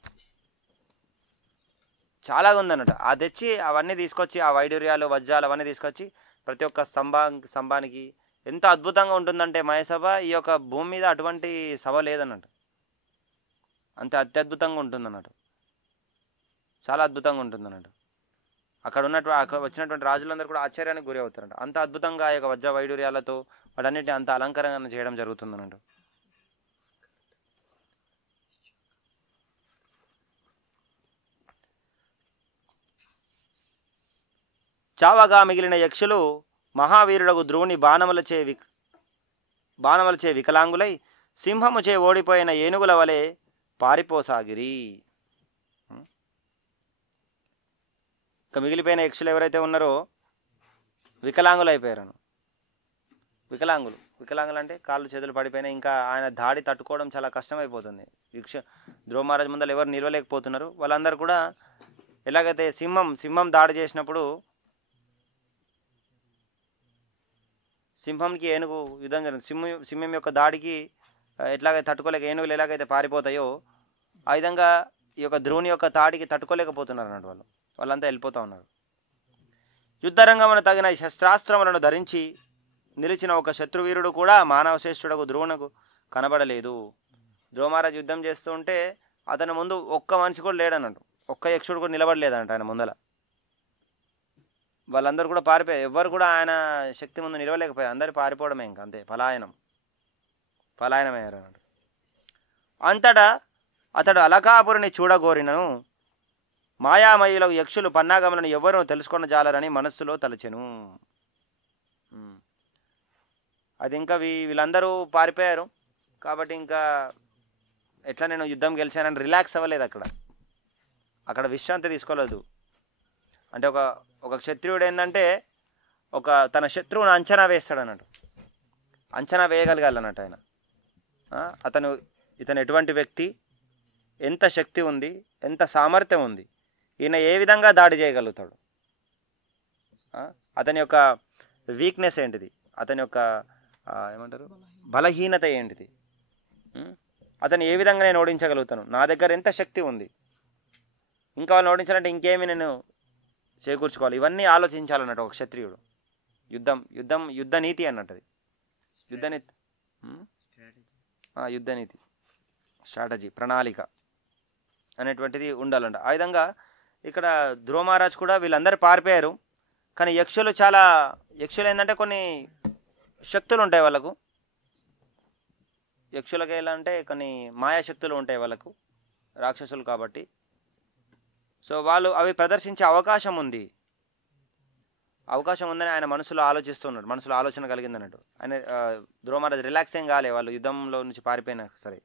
చాలా ఉంది అన్నట్టు. అది తెచ్చి అవన్నీ తీసుకొచ్చి ఆ వైడూర్యాలు వజ్రాలు అవన్నీ తీసుకొచ్చి ప్రతి ఒక్క స్తంభానికి ఎంత అద్భుతంగా ఉంటుందంటే మయసభ ఈ యొక్క భూమి మీద అటువంటి సభ లేదన్నట్టు, అంతే అత్యద్భుతంగా ఉంటుందన్నట్టు, చాలా అద్భుతంగా ఉంటుందన్నట్టు. అక్కడ వచ్చినటువంటి రాజులందరూ కూడా ఆశ్చర్యానికి గురి అవుతారంట. అంత అద్భుతంగా ఆ యొక్క వజ్ర వైడూర్యాలతో వాటన్నిటిని అంత అలంకరణ చేయడం జరుగుతుందన్నట్టు. చావగా మిగిలిన యక్షులు మహావీరుడగు ద్రోణి బాణములచే వికలాంగులై సింహముచే ఓడిపోయిన ఏనుగుల వలె పారిపోసాగిరి. ఇక మిగిలిపోయిన యక్షులు ఎవరైతే ఉన్నారో వికలాంగులు అయిపోయారు. వికలాంగులు అంటే కాళ్ళు చేతులు పడిపోయినాయి, ఇంకా ఆయన దాడి తట్టుకోవడం చాలా కష్టమైపోతుంది. ధ్రువమహారాజు ముందర ఎవరు నిలవలేకపోతున్నారు. వాళ్ళందరూ కూడా ఎలాగైతే సింహం దాడి చేసినప్పుడు సింహంకి ఏనుగు యుద్ధం జరిగింది, సింహం యొక్క దాడికి ఎట్లాగైతే తట్టుకోలేక ఏనుగులు ఎలాగైతే పారిపోతాయో ఆ విధంగా ఈ యొక్క ద్రోణి యొక్క దాడికి తట్టుకోలేకపోతున్నారు అన్నట్టు. వాళ్ళంతా వెళ్ళిపోతూ ఉన్నారు. యుద్ధరంగమున తగిన శస్త్రాస్త్రములను ధరించి నిలిచిన ఒక శత్రువీరుడు కూడా మానవశ్రేష్ఠుడకు ద్రోణకు కనబడలేదు. ధ్రువమహారాజు యుద్ధం చేస్తూ ఉంటే అతని ముందు ఒక్క మనిషి కూడా లేడన్నట్టు, ఒక్క యక్షుడు కూడా నిలబడలేదంట ఆయన ముందల. వాళ్ళందరూ కూడా పారిపోయారు, ఎవ్వరు కూడా ఆయన శక్తి ముందు నిలవలేకపోయారు. అందరు పారిపోవడమే, ఇంకా అంతే, పలాయనమయ్యారు అన్నట్టు. అంతటా అతడు అలకాపురిని చూడగోరినను మాయామయులకు యక్షులు పన్నాగములను ఎవ్వరూ తెలుసుకున్న జాలరని మనస్సులో తలచెను. అది ఇంకా వీళ్ళందరూ పారిపోయారు కాబట్టి ఇంకా ఎట్లా నేను యుద్ధం గెలిచానని రిలాక్స్ అవ్వలేదు. అక్కడ విశ్రాంతి తీసుకోలేదు. అంటే ఒక క్షత్రియుడు ఏంటంటే తన శత్రువును అంచనా వేస్తాడు అన్నట్టు, అంచనా వేయగలగాలన్నట్టు ఆయన. ఇతను ఎటువంటి వ్యక్తి, ఎంత శక్తి ఉంది, ఎంత సామర్థ్యం ఉంది, ఈయన ఏ విధంగా దాడి చేయగలుగుతాడు, అతని యొక్క వీక్నెస్ ఏంటిది, అతని యొక్క ఏమంటారు బలహీనత ఏంటిది, అతను ఏ విధంగా నేను ఓడించగలుగుతాను, నా దగ్గర ఎంత శక్తి ఉంది, ఇంకా వాళ్ళని ఓడించాలంటే ఇంకేమి నేను చేకూర్చుకోవాలి, ఇవన్నీ ఆలోచించాలన్నట్టు ఒక క్షత్రియుడు. యుద్ధ నీతి అన్నట్టు అది యుద్ధనీతి, యుద్ధనీతి స్ట్రాటజీ ప్రణాళిక అనేటువంటిది ఉండాలంట. ఆ విధంగా ఇక్కడ ధ్రువ మహారాజ్ కూడా వీళ్ళందరూ పారిపోయారు. కానీ యక్షులు ఏంటంటే కొన్ని శక్తులు ఉంటాయి వాళ్ళకు. యక్షులకి ఎలా అంటే కొన్ని మాయాశక్తులు ఉంటాయి వాళ్ళకు, రాక్షసులు కాబట్టి. సో వాళ్ళు అవి ప్రదర్శించే అవకాశం ఉందని ఆయన మనసులో ఆలోచిస్తున్నాడు, మనసులో ఆలోచన కలిగింది అన్నట్టు. ఆయన ధ్రువ మహారాజ్ రిలాక్స్ ఏం కాలే, వాళ్ళు యుద్ధంలో నుంచి పారిపోయినా సరే.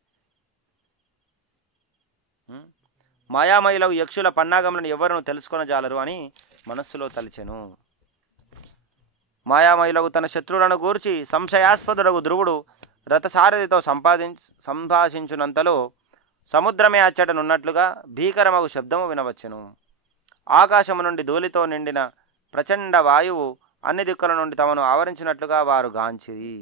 మాయామయులకు యక్షుల పన్నాగములను ఎవరును తెలుసుకొనజాలరు అని మనస్సులో తలిచెను. మాయామయులకు తన శత్రువులను గూర్చి సంశయాస్పదుడగు ధ్రువుడు రథసారథితో సంభాషించునంతలో సముద్రమే అచ్చటనున్నట్లుగా భీకరమగు శబ్దము వినవచ్చెను. ఆకాశము నుండి ధూళితో నిండిన ప్రచండ వాయువు అన్ని దిక్కుల నుండి తమను ఆవరించినట్లుగా వారు గాంచిరి.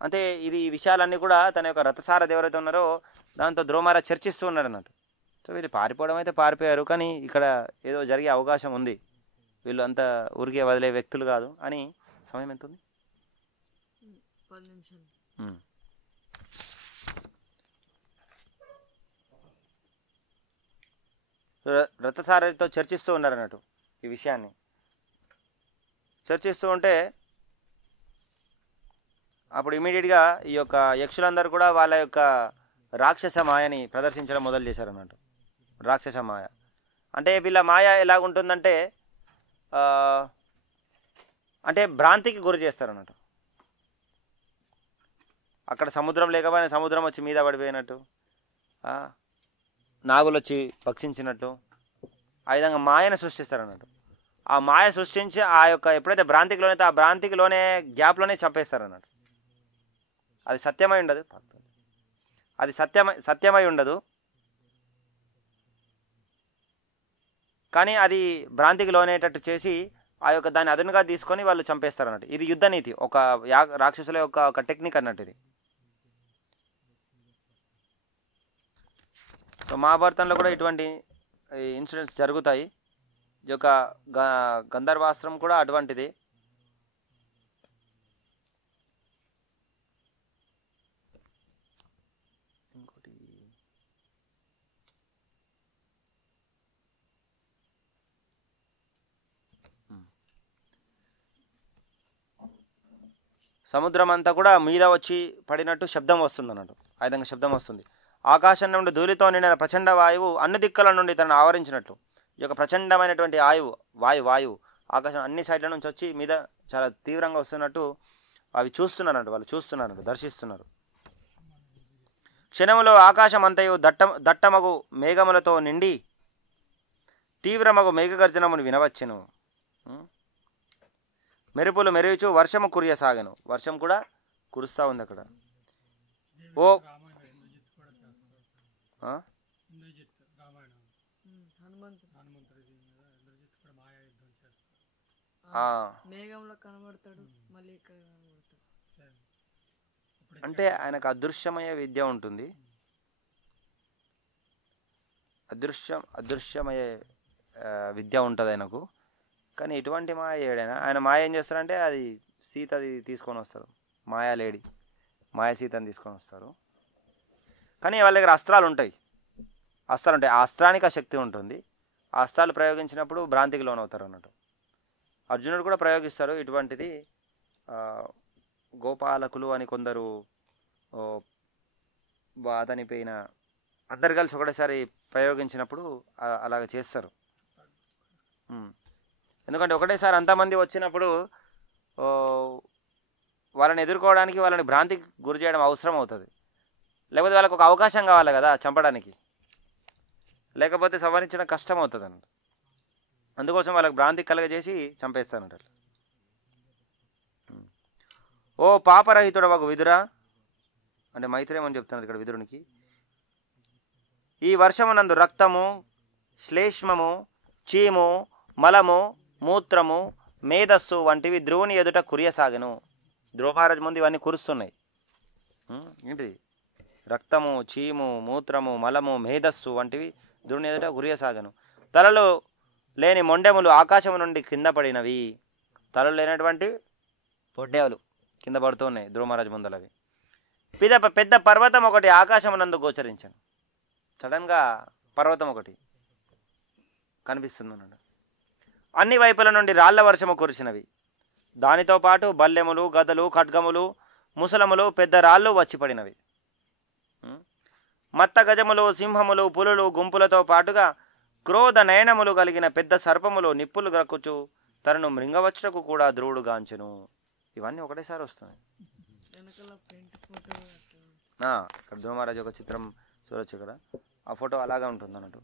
అంటే ఈ విషయాలన్నీ కూడా తన యొక్క రథసారథి ఎవరైతే ఉన్నారో దాంతో ధ్రువ మహారాజ్ చర్చిస్తూ ఉన్నారు అన్నట్టు. సో వీళ్ళు పారిపోవడం అయితే పారిపోయారు, కానీ ఇక్కడ ఏదో జరిగే అవకాశం ఉంది, వీళ్ళు అంత ఊరికే వదిలే వ్యక్తులు కాదు అని. సమయం ఎంత ఉంది? 10 నిమిషాలు. రథసారథితో చర్చిస్తూ ఉన్నారు అన్నట్టు ఈ విషయాన్ని. చర్చిస్తూ ఉంటే అప్పుడు ఇమీడియట్గా ఈ యొక్క యక్షులందరూ కూడా వాళ్ళ యొక్క రాక్షస మాయని ప్రదర్శించడం మొదలు చేశారు అన్నట్టు. రాక్షస మాయ అంటే వీళ్ళ మాయ ఎలాగుంటుందంటే అంటే భ్రాంతికి గురి చేస్తారు అన్నట్టు. అక్కడ సముద్రం లేకపోయినా సముద్రం వచ్చి మీద పడిపోయినట్టు, నాగులు వచ్చి భక్షించినట్టు, ఆ విధంగా మాయను సృష్టిస్తారు అన్నట్టు. ఆ మాయ సృష్టించి ఆ యొక్క ఎప్పుడైతే భ్రాంతికిలోనే ఆ భ్రాంతికిలోనే గ్యాప్లోనే చంపేస్తారు అన్నట్టు. అది సత్యమై ఉండదు, అది సత్యమై ఉండదు, కానీ అది భ్రాంతికి లోనేటట్టు చేసి ఆ యొక్క దాన్ని అదునుగా తీసుకొని వాళ్ళు చంపేస్తారు అన్నట్టు. ఇది యుద్ధనీతి, ఒక రాక్షసుల యొక్క ఒక టెక్నిక్ అన్నట్టు ఇది. సో మహాభారతంలో కూడా ఇటువంటి ఇన్సిడెంట్స్ జరుగుతాయి. ఈ యొక్క గంధర్వాస్త్రం కూడా అటువంటిది. ఇంకోటి సముద్రం అంతా కూడా మీద వచ్చి పడినట్టు శబ్దం వస్తుంది అన్నట్టు. ఆ విధంగా శబ్దం వస్తుంది. ఆకాశం నుండి ధూళితో నిండిన ప్రచండ వాయువు అన్ని దిక్కుల నుండి తనను ఆవరించినట్లు. ఈ యొక్క ప్రచండమైనటువంటి వాయువు ఆకాశం అన్ని సైడ్ల నుంచి వచ్చి మీద చాలా తీవ్రంగా వస్తున్నట్టు అవి చూస్తున్నారంట, వాళ్ళు చూస్తున్నారంట, దర్శిస్తున్నారు. క్షణములో ఆకాశం అంతయు దట్టమగు మేఘములతో నిండి తీవ్రమగు మేఘగర్జనమును వినవచ్చెను. మెరుపులు మెరుగుచు వర్షము కురియసాగను. వర్షం కూడా కురుస్తూ ఉంది అక్కడ. ఓ మేఘంలో కనబడతాడు, మళ్ళీ ఇక్కడ కనబడతాడు. అంటే ఆయనకు అదృశ్యమయ విద్య ఉంటుంది, అదృశ్యమయ విద్య ఉంటుంది ఆయనకు. కానీ ఎటువంటి మాయ చేయడైనా ఆయన మాయ ఏం చేస్తారంటే అది సీతది తీసుకొని వస్తారు, మాయాలేడి మాయ సీతని తీసుకొని వస్తారు. కానీ వాళ్ళ దగ్గర అస్త్రాలు ఉంటాయి. ఆ అస్త్రానికి ఆ శక్తి ఉంటుంది. ఆ అస్త్రాలు ప్రయోగించినప్పుడు భ్రాంతికి లోనవుతారు అన్నట్టు. అర్జునుడు కూడా ప్రయోగిస్తారు ఇటువంటిది. గోపాలకులు అని కొందరు అతనిపైన అందరు కలిసి ఒకటేసారి ప్రయోగించినప్పుడు అలాగ చేస్తారు. ఎందుకంటే ఒకటేసారి అంతమంది వచ్చినప్పుడు వాళ్ళని ఎదుర్కోవడానికి వాళ్ళని భ్రాంతికి గురి చేయడం అవసరం అవుతుంది. లేకపోతే వాళ్ళకి ఒక అవకాశం కావాలి కదా చంపడానికి, లేకపోతే సవరించడం కష్టం అవుతుంది అన్నట్టు. అందుకోసం వాళ్ళకి భ్రాంతి కలగజేసి చంపేస్తానంటారు. ఓ పాపరహితుడు ఒక విదురా అంటే మైత్రేయమని చెప్తున్నారు ఇక్కడ విదురునికి. ఈ వర్షమునందు రక్తము, శ్లేష్మము, చీము, మలము, మూత్రము, మేధస్సు వంటివి ధ్రువుని ఎదుట కురియసాగెను. ధ్రువ మహారాజు ముందు ఇవన్నీ కురుస్తున్నాయి. ఏంటిది? రక్తము, చీము, మూత్రము, మలము, మేధస్సు వంటివి ధ్రువుని ఎదుట కురియసాగను. తలలో లేని మొండెములు ఆకాశము నుండి కింద పడినవి. తలలో లేనటువంటి పొడ్డేవులు కింద పడుతూ ఉన్నాయి ధ్రువ మహారాజు ముందలవి. పిదప పెద్ద పర్వతం ఒకటి ఆకాశమునందు గోచరించాను. సడన్గా పర్వతం ఒకటి కనిపిస్తుంది అన్నాడు. అన్ని వైపుల నుండి రాళ్ల వర్షము కురిసినవి. దానితో పాటు బల్లెములు, గదలు, ఖడ్గములు, ముసలములు, పెద్ద రాళ్ళు వచ్చి పడినవి. మత్త గజములు, సింహములు, పులులు గుంపులతో పాటుగా క్రోధ నయనములు కలిగిన పెద్ద సర్పములు నిప్పులు గ్రక్కుచు తనను మృంగవచ్చుటకు కూడా ధ్రువుడు గాంచెను. ఇవన్నీ ఒకటేసారి వస్తున్నాయి. వెనకాల పెయింట్ ఫోటో ఇక్కడ ధ్రువ మహారాజు ఒక చిత్రం చూడొచ్చు. ఇక్కడ ఆ ఫోటో అలాగా ఉంటుంది అన్నట్టు.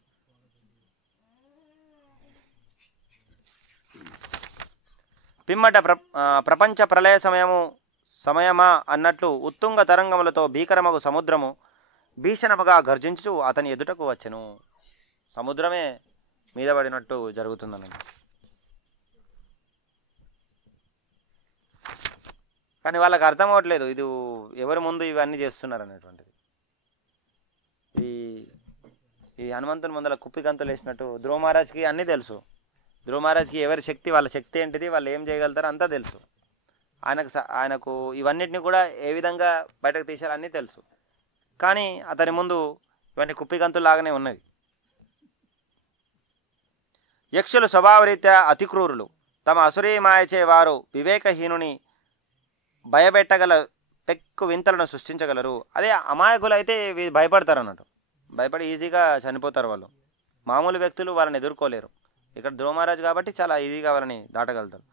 పిమ్మట ప్రపంచ ప్రళయ సమయమా అన్నట్లు ఉత్తుంగ తరంగములతో భీకరమగు సముద్రము భీషణముగా గర్జించు అతని ఎదుటకు వచ్చెను. సముద్రమే మీద పడినట్టు జరుగుతుందన్నమాట. కానీ వాళ్ళకి అర్థం అవ్వట్లేదు ఇది ఎవరి ముందు ఇవన్నీ చేస్తున్నారు అనేటువంటిది. ఈ హనుమంతుని ముందర కుప్పి గంతులు వేసినట్టు ధ్రువ మహారాజ్కి అన్నీ తెలుసు. ధ్రువ మహారాజ్కి ఎవరి శక్తి, వాళ్ళ శక్తి ఏంటిది, వాళ్ళు ఏం చేయగలుగుతారో అంతా తెలుసు. ఆయనకు ఇవన్నిటిని కూడా ఏ విధంగా బయటకు తీశారు అన్నీ తెలుసు. కానీ అతని ముందు ఇవన్నీ కుప్పి గంతుల్లాగానే ఉన్నవి. యక్షులు స్వభావరీత్యా అతి క్రూరులు. తమ అసురీ మాయచే వారు వివేకహీనుని భయపెట్టగల పెక్కు వింతలను సృష్టించగలరు. అదే అమాయకులు అయితే భయపడతారు అన్నట్టు. భయపడి ఈజీగా చనిపోతారు వాళ్ళు. మామూలు వ్యక్తులు వాళ్ళని ఎదుర్కోలేరు. ఇక్కడ ధ్రువ మహారాజు కాబట్టి చాలా ఈజీగా వాళ్ళని దాటగలుగుతారు.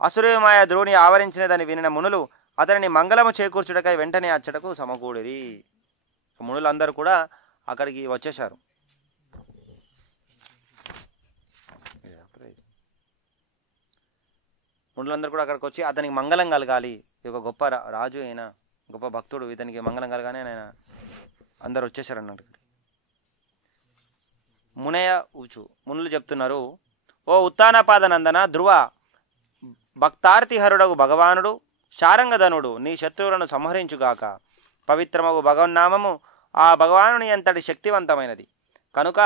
అసురీ మాయ ధ్రువుని ఆవరించినదని వినిన మునులు అతనిని మంగళము చేకూర్చుటకై వెంటనే అచ్చటకు సమకూడిరి. మునులందరూ కూడా అక్కడికి వచ్చేశారు. మునులందరూ కూడా అక్కడికి వచ్చి అతనికి మంగళం కలగాలి, ఈ ఒక గొప్ప రాజు అయినా గొప్ప భక్తుడు, ఇతనికి మంగళం కలగానే ఆయన అందరు వచ్చేసారు అన్నట్టు. మునయ ఊచు మునులు చెప్తున్నారు, ఓ ఉత్తానపాదనందన ధ్రువ, భక్తార్తిహరుడగు భగవానుడు శారంగధనుడు నీ శత్రువులను సంహరించుగాక. పవిత్రమగు భగవన్నామము ఆ భగవానుని ఎంతటి శక్తివంతమైనది కనుక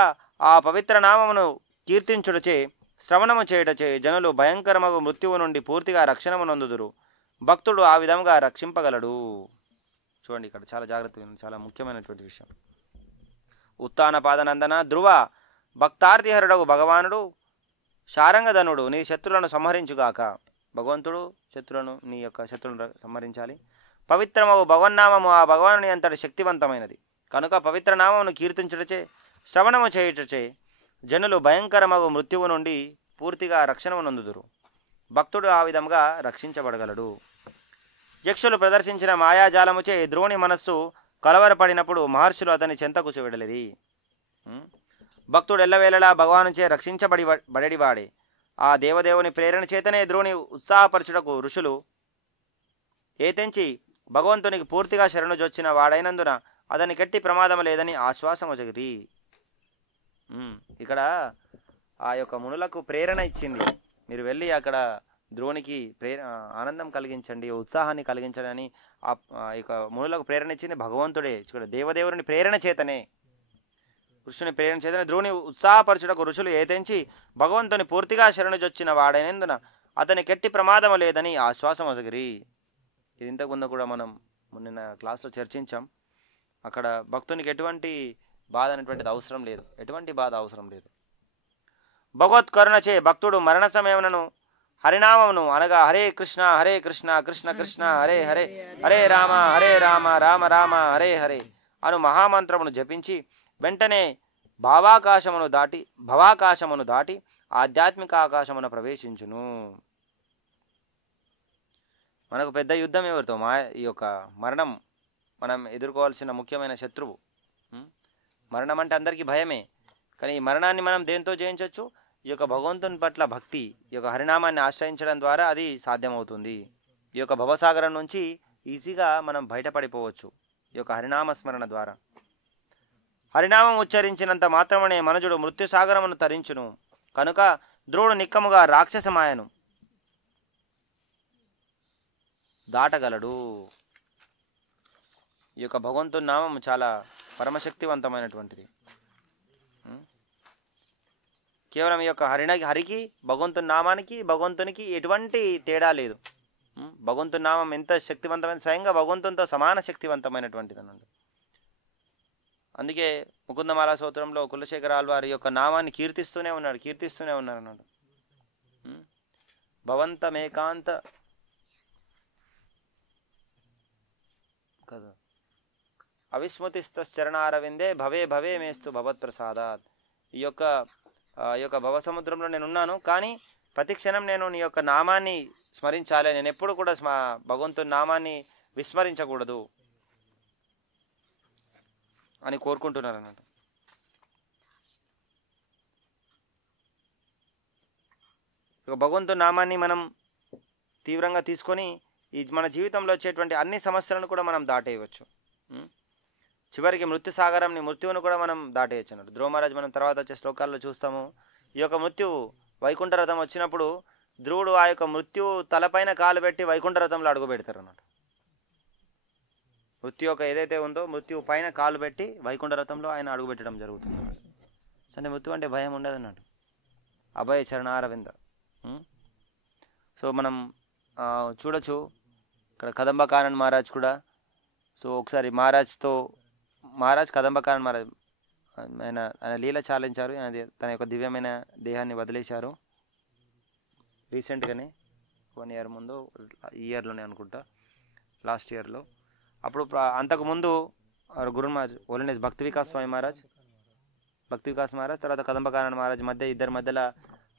ఆ పవిత్ర నామమును కీర్తించుటచే శ్రవణము చేయుటచే జనులు భయంకరమగు మృత్యువు నుండి పూర్తిగా రక్షణము నొందుదురు. భక్తుడు ఆ విధంగా రక్షింపగలడు. చూడండి ఇక్కడ చాలా జాగ్రత్తగా, చాలా ముఖ్యమైనటువంటి విషయం. ఉత్తానపాదనందన ధ్రువ, భక్తార్తిహరుడగు భగవానుడు శారంగధనుడు నీ శత్రులను సంహరించుగాక. భగవంతుడు శత్రులను, నీ యొక్క శత్రులను సంహరించాలి. పవిత్రమగు భగవన్నామము ఆ భగవానుని అంతటి శక్తివంతమైనది కనుక పవిత్ర నామమును కీర్తించుటచే శ్రవణము చేయుటచే జనులు భయంకరమగు మృత్యువు నుండి పూర్తిగా రక్షణము నొందుదురు. భక్తుడు ఆ విధంగా రక్షించబడగలడు. యక్షులు ప్రదర్శించిన మాయాజాలముచే ధ్రువుని మనస్సు కలవరపడినప్పుడు మహర్షులు అతని చెంతకు వెడలిరి. భక్తుడు ఎల్లవేళలా భగవానుచే రక్షించబడివాడే. ఆ దేవదేవుని ప్రేరణ చేతనే ధ్రువుని ఉత్సాహపరచుటకు ఋషులు ఏతెంచి భగవంతునికి పూర్తిగా శరణుజొచ్చిన వాడైనందున అతని కట్టి ప్రమాదం లేదని ఆశ్వాసమొసగిరి. ఇక్కడ ఆ యొక్క మునులకు ప్రేరణ ఇచ్చింది. మీరు వెళ్ళి అక్కడ ధ్రువునికి ఆనందం కలిగించండి, ఉత్సాహాన్ని కలిగించండి అని ఆ యొక్క మునులకు ప్రేరణ ఇచ్చింది భగవంతుడే. ఇక్కడ దేవదేవుని ప్రేరణ చేతనే, ఋషుని ప్రేరణ చేతనే ధ్రువుని ఉత్సాహపరచుటకు ఋషులు ఏతెంచి భగవంతుని పూర్తిగా శరణుజొచ్చిన వాడైనందున అతని కెట్టి ప్రమాదము లేదని ఆశ్వాసమొసగిరి. ఇది ఇంతకుముందు కూడా మనం నిన్న క్లాస్లో చర్చించాం. అక్కడ భక్తునికి ఎటువంటి బాధ అనేటువంటిది అవసరం లేదు, ఎటువంటి బాధ అవసరం లేదు. భగవత్కరుణచే భక్తుడు మరణ సమయమునను హరినామమును అనగా హరే కృష్ణ కృష్ణ కృష్ణ హరే హరే హరే రామ రామ రామ హరే హరే అను మహామంత్రమును జపించి వెంటనే భవాకాశమును దాటి ఆధ్యాత్మిక ఆకాశమును ప్రవేశించును. మనకు పెద్ద యుద్ధం ఎవరితో? ఈ యొక్క మరణం మనం ఎదుర్కోవాల్సిన ముఖ్యమైన శత్రువు. మరణం అంటే అందరికీ భయమే, కానీ ఈ మరణాన్ని మనం దేంతో జయించవచ్చు? ఈ యొక్క భగవంతుని పట్ల భక్తి, ఈ యొక్క హరినామాన్ని ఆశ్రయించడం ద్వారా అది సాధ్యమవుతుంది. ఈ యొక్క భవసాగరం నుంచి ఈజీగా మనం బయటపడిపోవచ్చు ఈ యొక్క హరినామ స్మరణ ద్వారా. హరినామం ఉచ్చరించినంత మాత్రమనే మనుజుడు మృత్యుసాగరమును తరించును. కనుక ధ్రువుడు నిక్కముగా రాక్షసమాయను. దాటగలడు. ఈ యొక్క భగవంతుని నామం చాలా పరమశక్తివంతమైనటువంటిది. కేవలం ఈ యొక్క హరికి భగవంతుని నామానికి భగవంతునికి ఎటువంటి తేడా లేదు. భగవంతుని నామం ఎంత శక్తివంతమైన, స్వయంగా భగవంతునితో సమాన శక్తివంతమైనటువంటిది అన్నది. అందుకే ముకుందమాలా స్తోత్రంలో కులశేఖర ఆళ్వారి యొక్క నామాన్ని కీర్తిస్తూనే ఉన్నారు అన్నాడు. భవంతమేకాంత కదా అవిస్మృతిశ్చరణారవిందే భవే భవే మేస్తు భవత్ప్రసాదాత్. ఈ యొక్క భవసముద్రంలో నేను ఉన్నాను, కానీ ప్రతి క్షణం నేను నీ యొక్క నామాన్ని స్మరించాలి. నేను ఎప్పుడు కూడా భగవంతుని నామాన్ని విస్మరించకూడదు అని కోరుకుంటున్నారు అన్నట్టు. భగవంతుని నామాన్ని మనం తీవ్రంగా తీసుకొని మన జీవితంలో వచ్చేటువంటి అన్ని సమస్యలను కూడా మనం దాటేయవచ్చు. చివరికి మృత్యువును కూడా మనం దాటేయచ్చు అన్నట్టు. ధ్రువ మహారాజ్ మనం తర్వాత వచ్చే శ్లోకాల్లో చూస్తాము. ఈ యొక్క మృత్యువు వైకుంఠ రథం వచ్చినప్పుడు ధ్రువుడు ఆ యొక్క మృత్యువు తలపైన కాలు పెట్టి వైకుంఠ రథంలో అడుగు పెడతారు అన్నట్టు. మృత్యు యొక్క ఏదైతే ఉందో మృత్యువు పైన కాలు పెట్టి వైకుంఠ రథంలో ఆయన అడుగు పెట్టడం జరుగుతుంది. అంటే మృత్యు అంటే భయం ఉండదు అన్నట్టు. అభయ చరణారవింద. సో మనం చూడొచ్చు ఇక్కడ కదంబకానంద్ మహారాజ్ కూడా. సో ఒకసారి మహారాజ్ కదంబకానంద్ మహారాజ్ ఆయన లీల చాలించారు. తన యొక్క దివ్యమైన దేహాన్ని వదిలేశారు రీసెంట్గానే, 1 year ముందు, ఈ ఇయర్లోనే అనుకుంటా, లాస్ట్ ఇయర్లో. అప్పుడు అంతకుముందు గురు మహారాజ్ ఓల్డెన్ భక్తి వికాస్ స్వామి మహారాజ్, తర్వాత కదంబకానంద్ మహారాజ్ ఇద్దరి మధ్యలో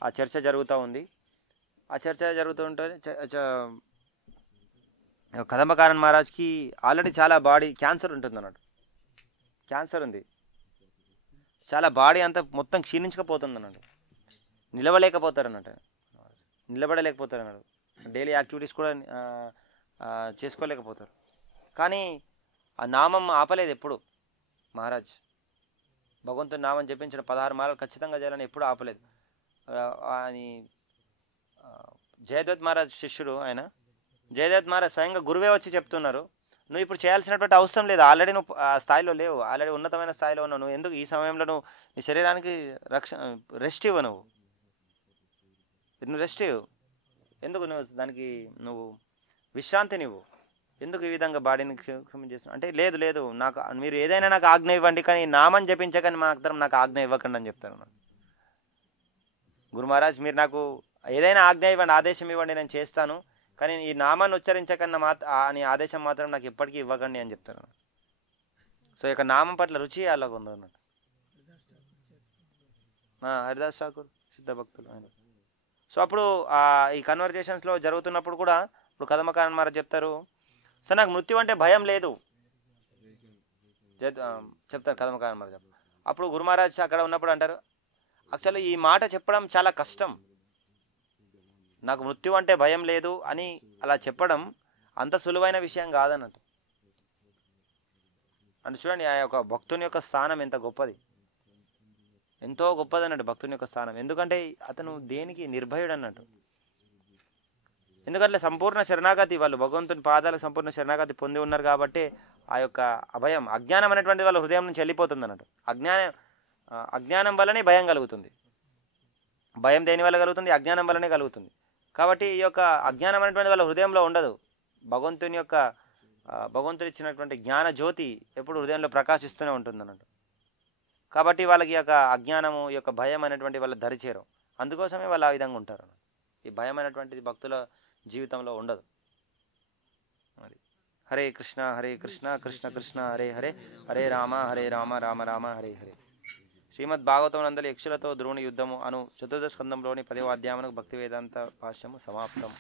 ఆ చర్చ జరుగుతూ ఉంది. ఆ చర్చ జరుగుతుంటే కదంబకానంద్ మహారాజ్కి ఆల్రెడీ చాలా బాడీ క్యాన్సర్ ఉంటుంది అన్నట్టు. క్యాన్సర్ ఉంది, చాలా బాడీ అంతా మొత్తం క్షీణించకపోతుంది అన్నట్టు. నిలబడలేకపోతారు అన్నట్టు. డైలీ యాక్టివిటీస్ కూడా చేసుకోలేకపోతారు. కానీ ఆ నామం ఆపలేదు ఎప్పుడు. మహారాజ్ భగవంతుని నామం జపించిన 16 మాలలు ఖచ్చితంగా చేయాలని ఎప్పుడు ఆపలేదు. అని జయదత్ మహారాజ్ శిష్యుడు ఆయన. జయదత్ మహారాజ్ స్వయంగా గురువే వచ్చి చెప్తున్నారు, నువ్వు ఇప్పుడు చేయాల్సినటువంటి అవసరం లేదు, ఆల్రెడీ నువ్వు ఆ స్థాయిలో లేవు, ఆల్రెడీ ఉన్నతమైన స్థాయిలో ఉన్నావు. నువ్వు ఎందుకు ఈ సమయంలో నువ్వు నీ శరీరానికి రెస్ట్ ఇవ్వు, నువ్వు రెస్ట్ ఇవ్వు, ఎందుకు నువ్వు దానికి విశ్రాంతినివ్వు, ఎందుకు ఈ విధంగా బాడీని చేస్తున్నావు అంటే, లేదు నాకు మీరు ఏదైనా నాకు ఆజ్ఞ ఇవ్వండి, కానీ నామం జపించకని నాకు ఆజ్ఞ ఇవ్వకండి అని చెప్తాను. గురు మహారాజ్ మీరు నాకు ఏదైనా ఆజ్ఞ ఇవ్వండి, ఆదేశం ఇవ్వండి, నేను చేస్తాను, కానీ ఈ నామాన్ని ఉచ్చరించకన్నా అని ఆదేశం మాత్రం నాకు ఎప్పటికీ ఇవ్వకండి అని చెప్తాను. సో ఇక నామం పట్ల రుచి అలాగ ఉంది అన్నట్టు. హరిదాస్ ఠాకూర్ సిద్ధ భక్తులు ఆయన. సో అప్పుడు ఈ కన్వర్జేషన్స్లో జరుగుతున్నప్పుడు కూడా ఇప్పుడు కదంబకానంద్ మహారాజ్ చెప్తారు, సో నాకు మృత్యు అంటే భయం లేదు చెప్తారు కదంబకానంద్ మహారాజ్. అప్పుడు గురు మహారాజ్ అక్కడ ఉన్నప్పుడు అంటారు, అసలు ఈ మాట చెప్పడం చాలా కష్టం, నాకు మృత్యు అంటే భయం లేదు అని అలా చెప్పడం అంత సులువైన విషయం కాదన్నట్టు. అంటే చూడండి ఆ యొక్క భక్తుని యొక్క స్థానం ఎంత గొప్పది, ఎంతో గొప్పది అన్నట్టు భక్తుని యొక్క స్థానం. ఎందుకంటే అతను దేనికి నిర్భయుడు అన్నట్టు. ఎందుకంటే సంపూర్ణ శరణాగతి, వాళ్ళు భగవంతుని పాదాల సంపూర్ణ శరణాగతి పొంది ఉన్నారు కాబట్టి ఆ యొక్క అభయం, అజ్ఞానం అనేటువంటి వాళ్ళ హృదయం నుంచి వెళ్ళిపోతుంది అన్నట్టు. అజ్ఞానం వల్లనే భయం కలుగుతుంది. భయం దేని వల్ల కలుగుతుంది? అజ్ఞానం వల్లనే కలుగుతుంది. కాబట్టి ఈ యొక్క అజ్ఞానం అనేటువంటి వాళ్ళ హృదయంలో ఉండదు. భగవంతుడు ఇచ్చినటువంటి జ్ఞాన జ్యోతి ఎప్పుడు హృదయంలో ప్రకాశిస్తూనే ఉంటుంది అన్నట్టు. కాబట్టి వాళ్ళకి యొక్క అజ్ఞానము, ఈ యొక్క భయం అనేటువంటి వాళ్ళ దరిచేరం. అందుకోసమే వాళ్ళు ఆ విధంగా ఉంటారు. ఈ భయం అనేటువంటిది భక్తుల జీవితంలో ఉండదు. మరి హరే కృష్ణ కృష్ణ కృష్ణ హరే హరే, హరే రామ రామ రామ హరే హరే. శ్రీమద్ భాగవతం నందలి యక్షులతో ధ్రువుని యుద్ధము అను 14వ స్కందంలోని 10వ అధ్యాయమునకు భక్తి వేదాంత భాష్యము సమాప్తం.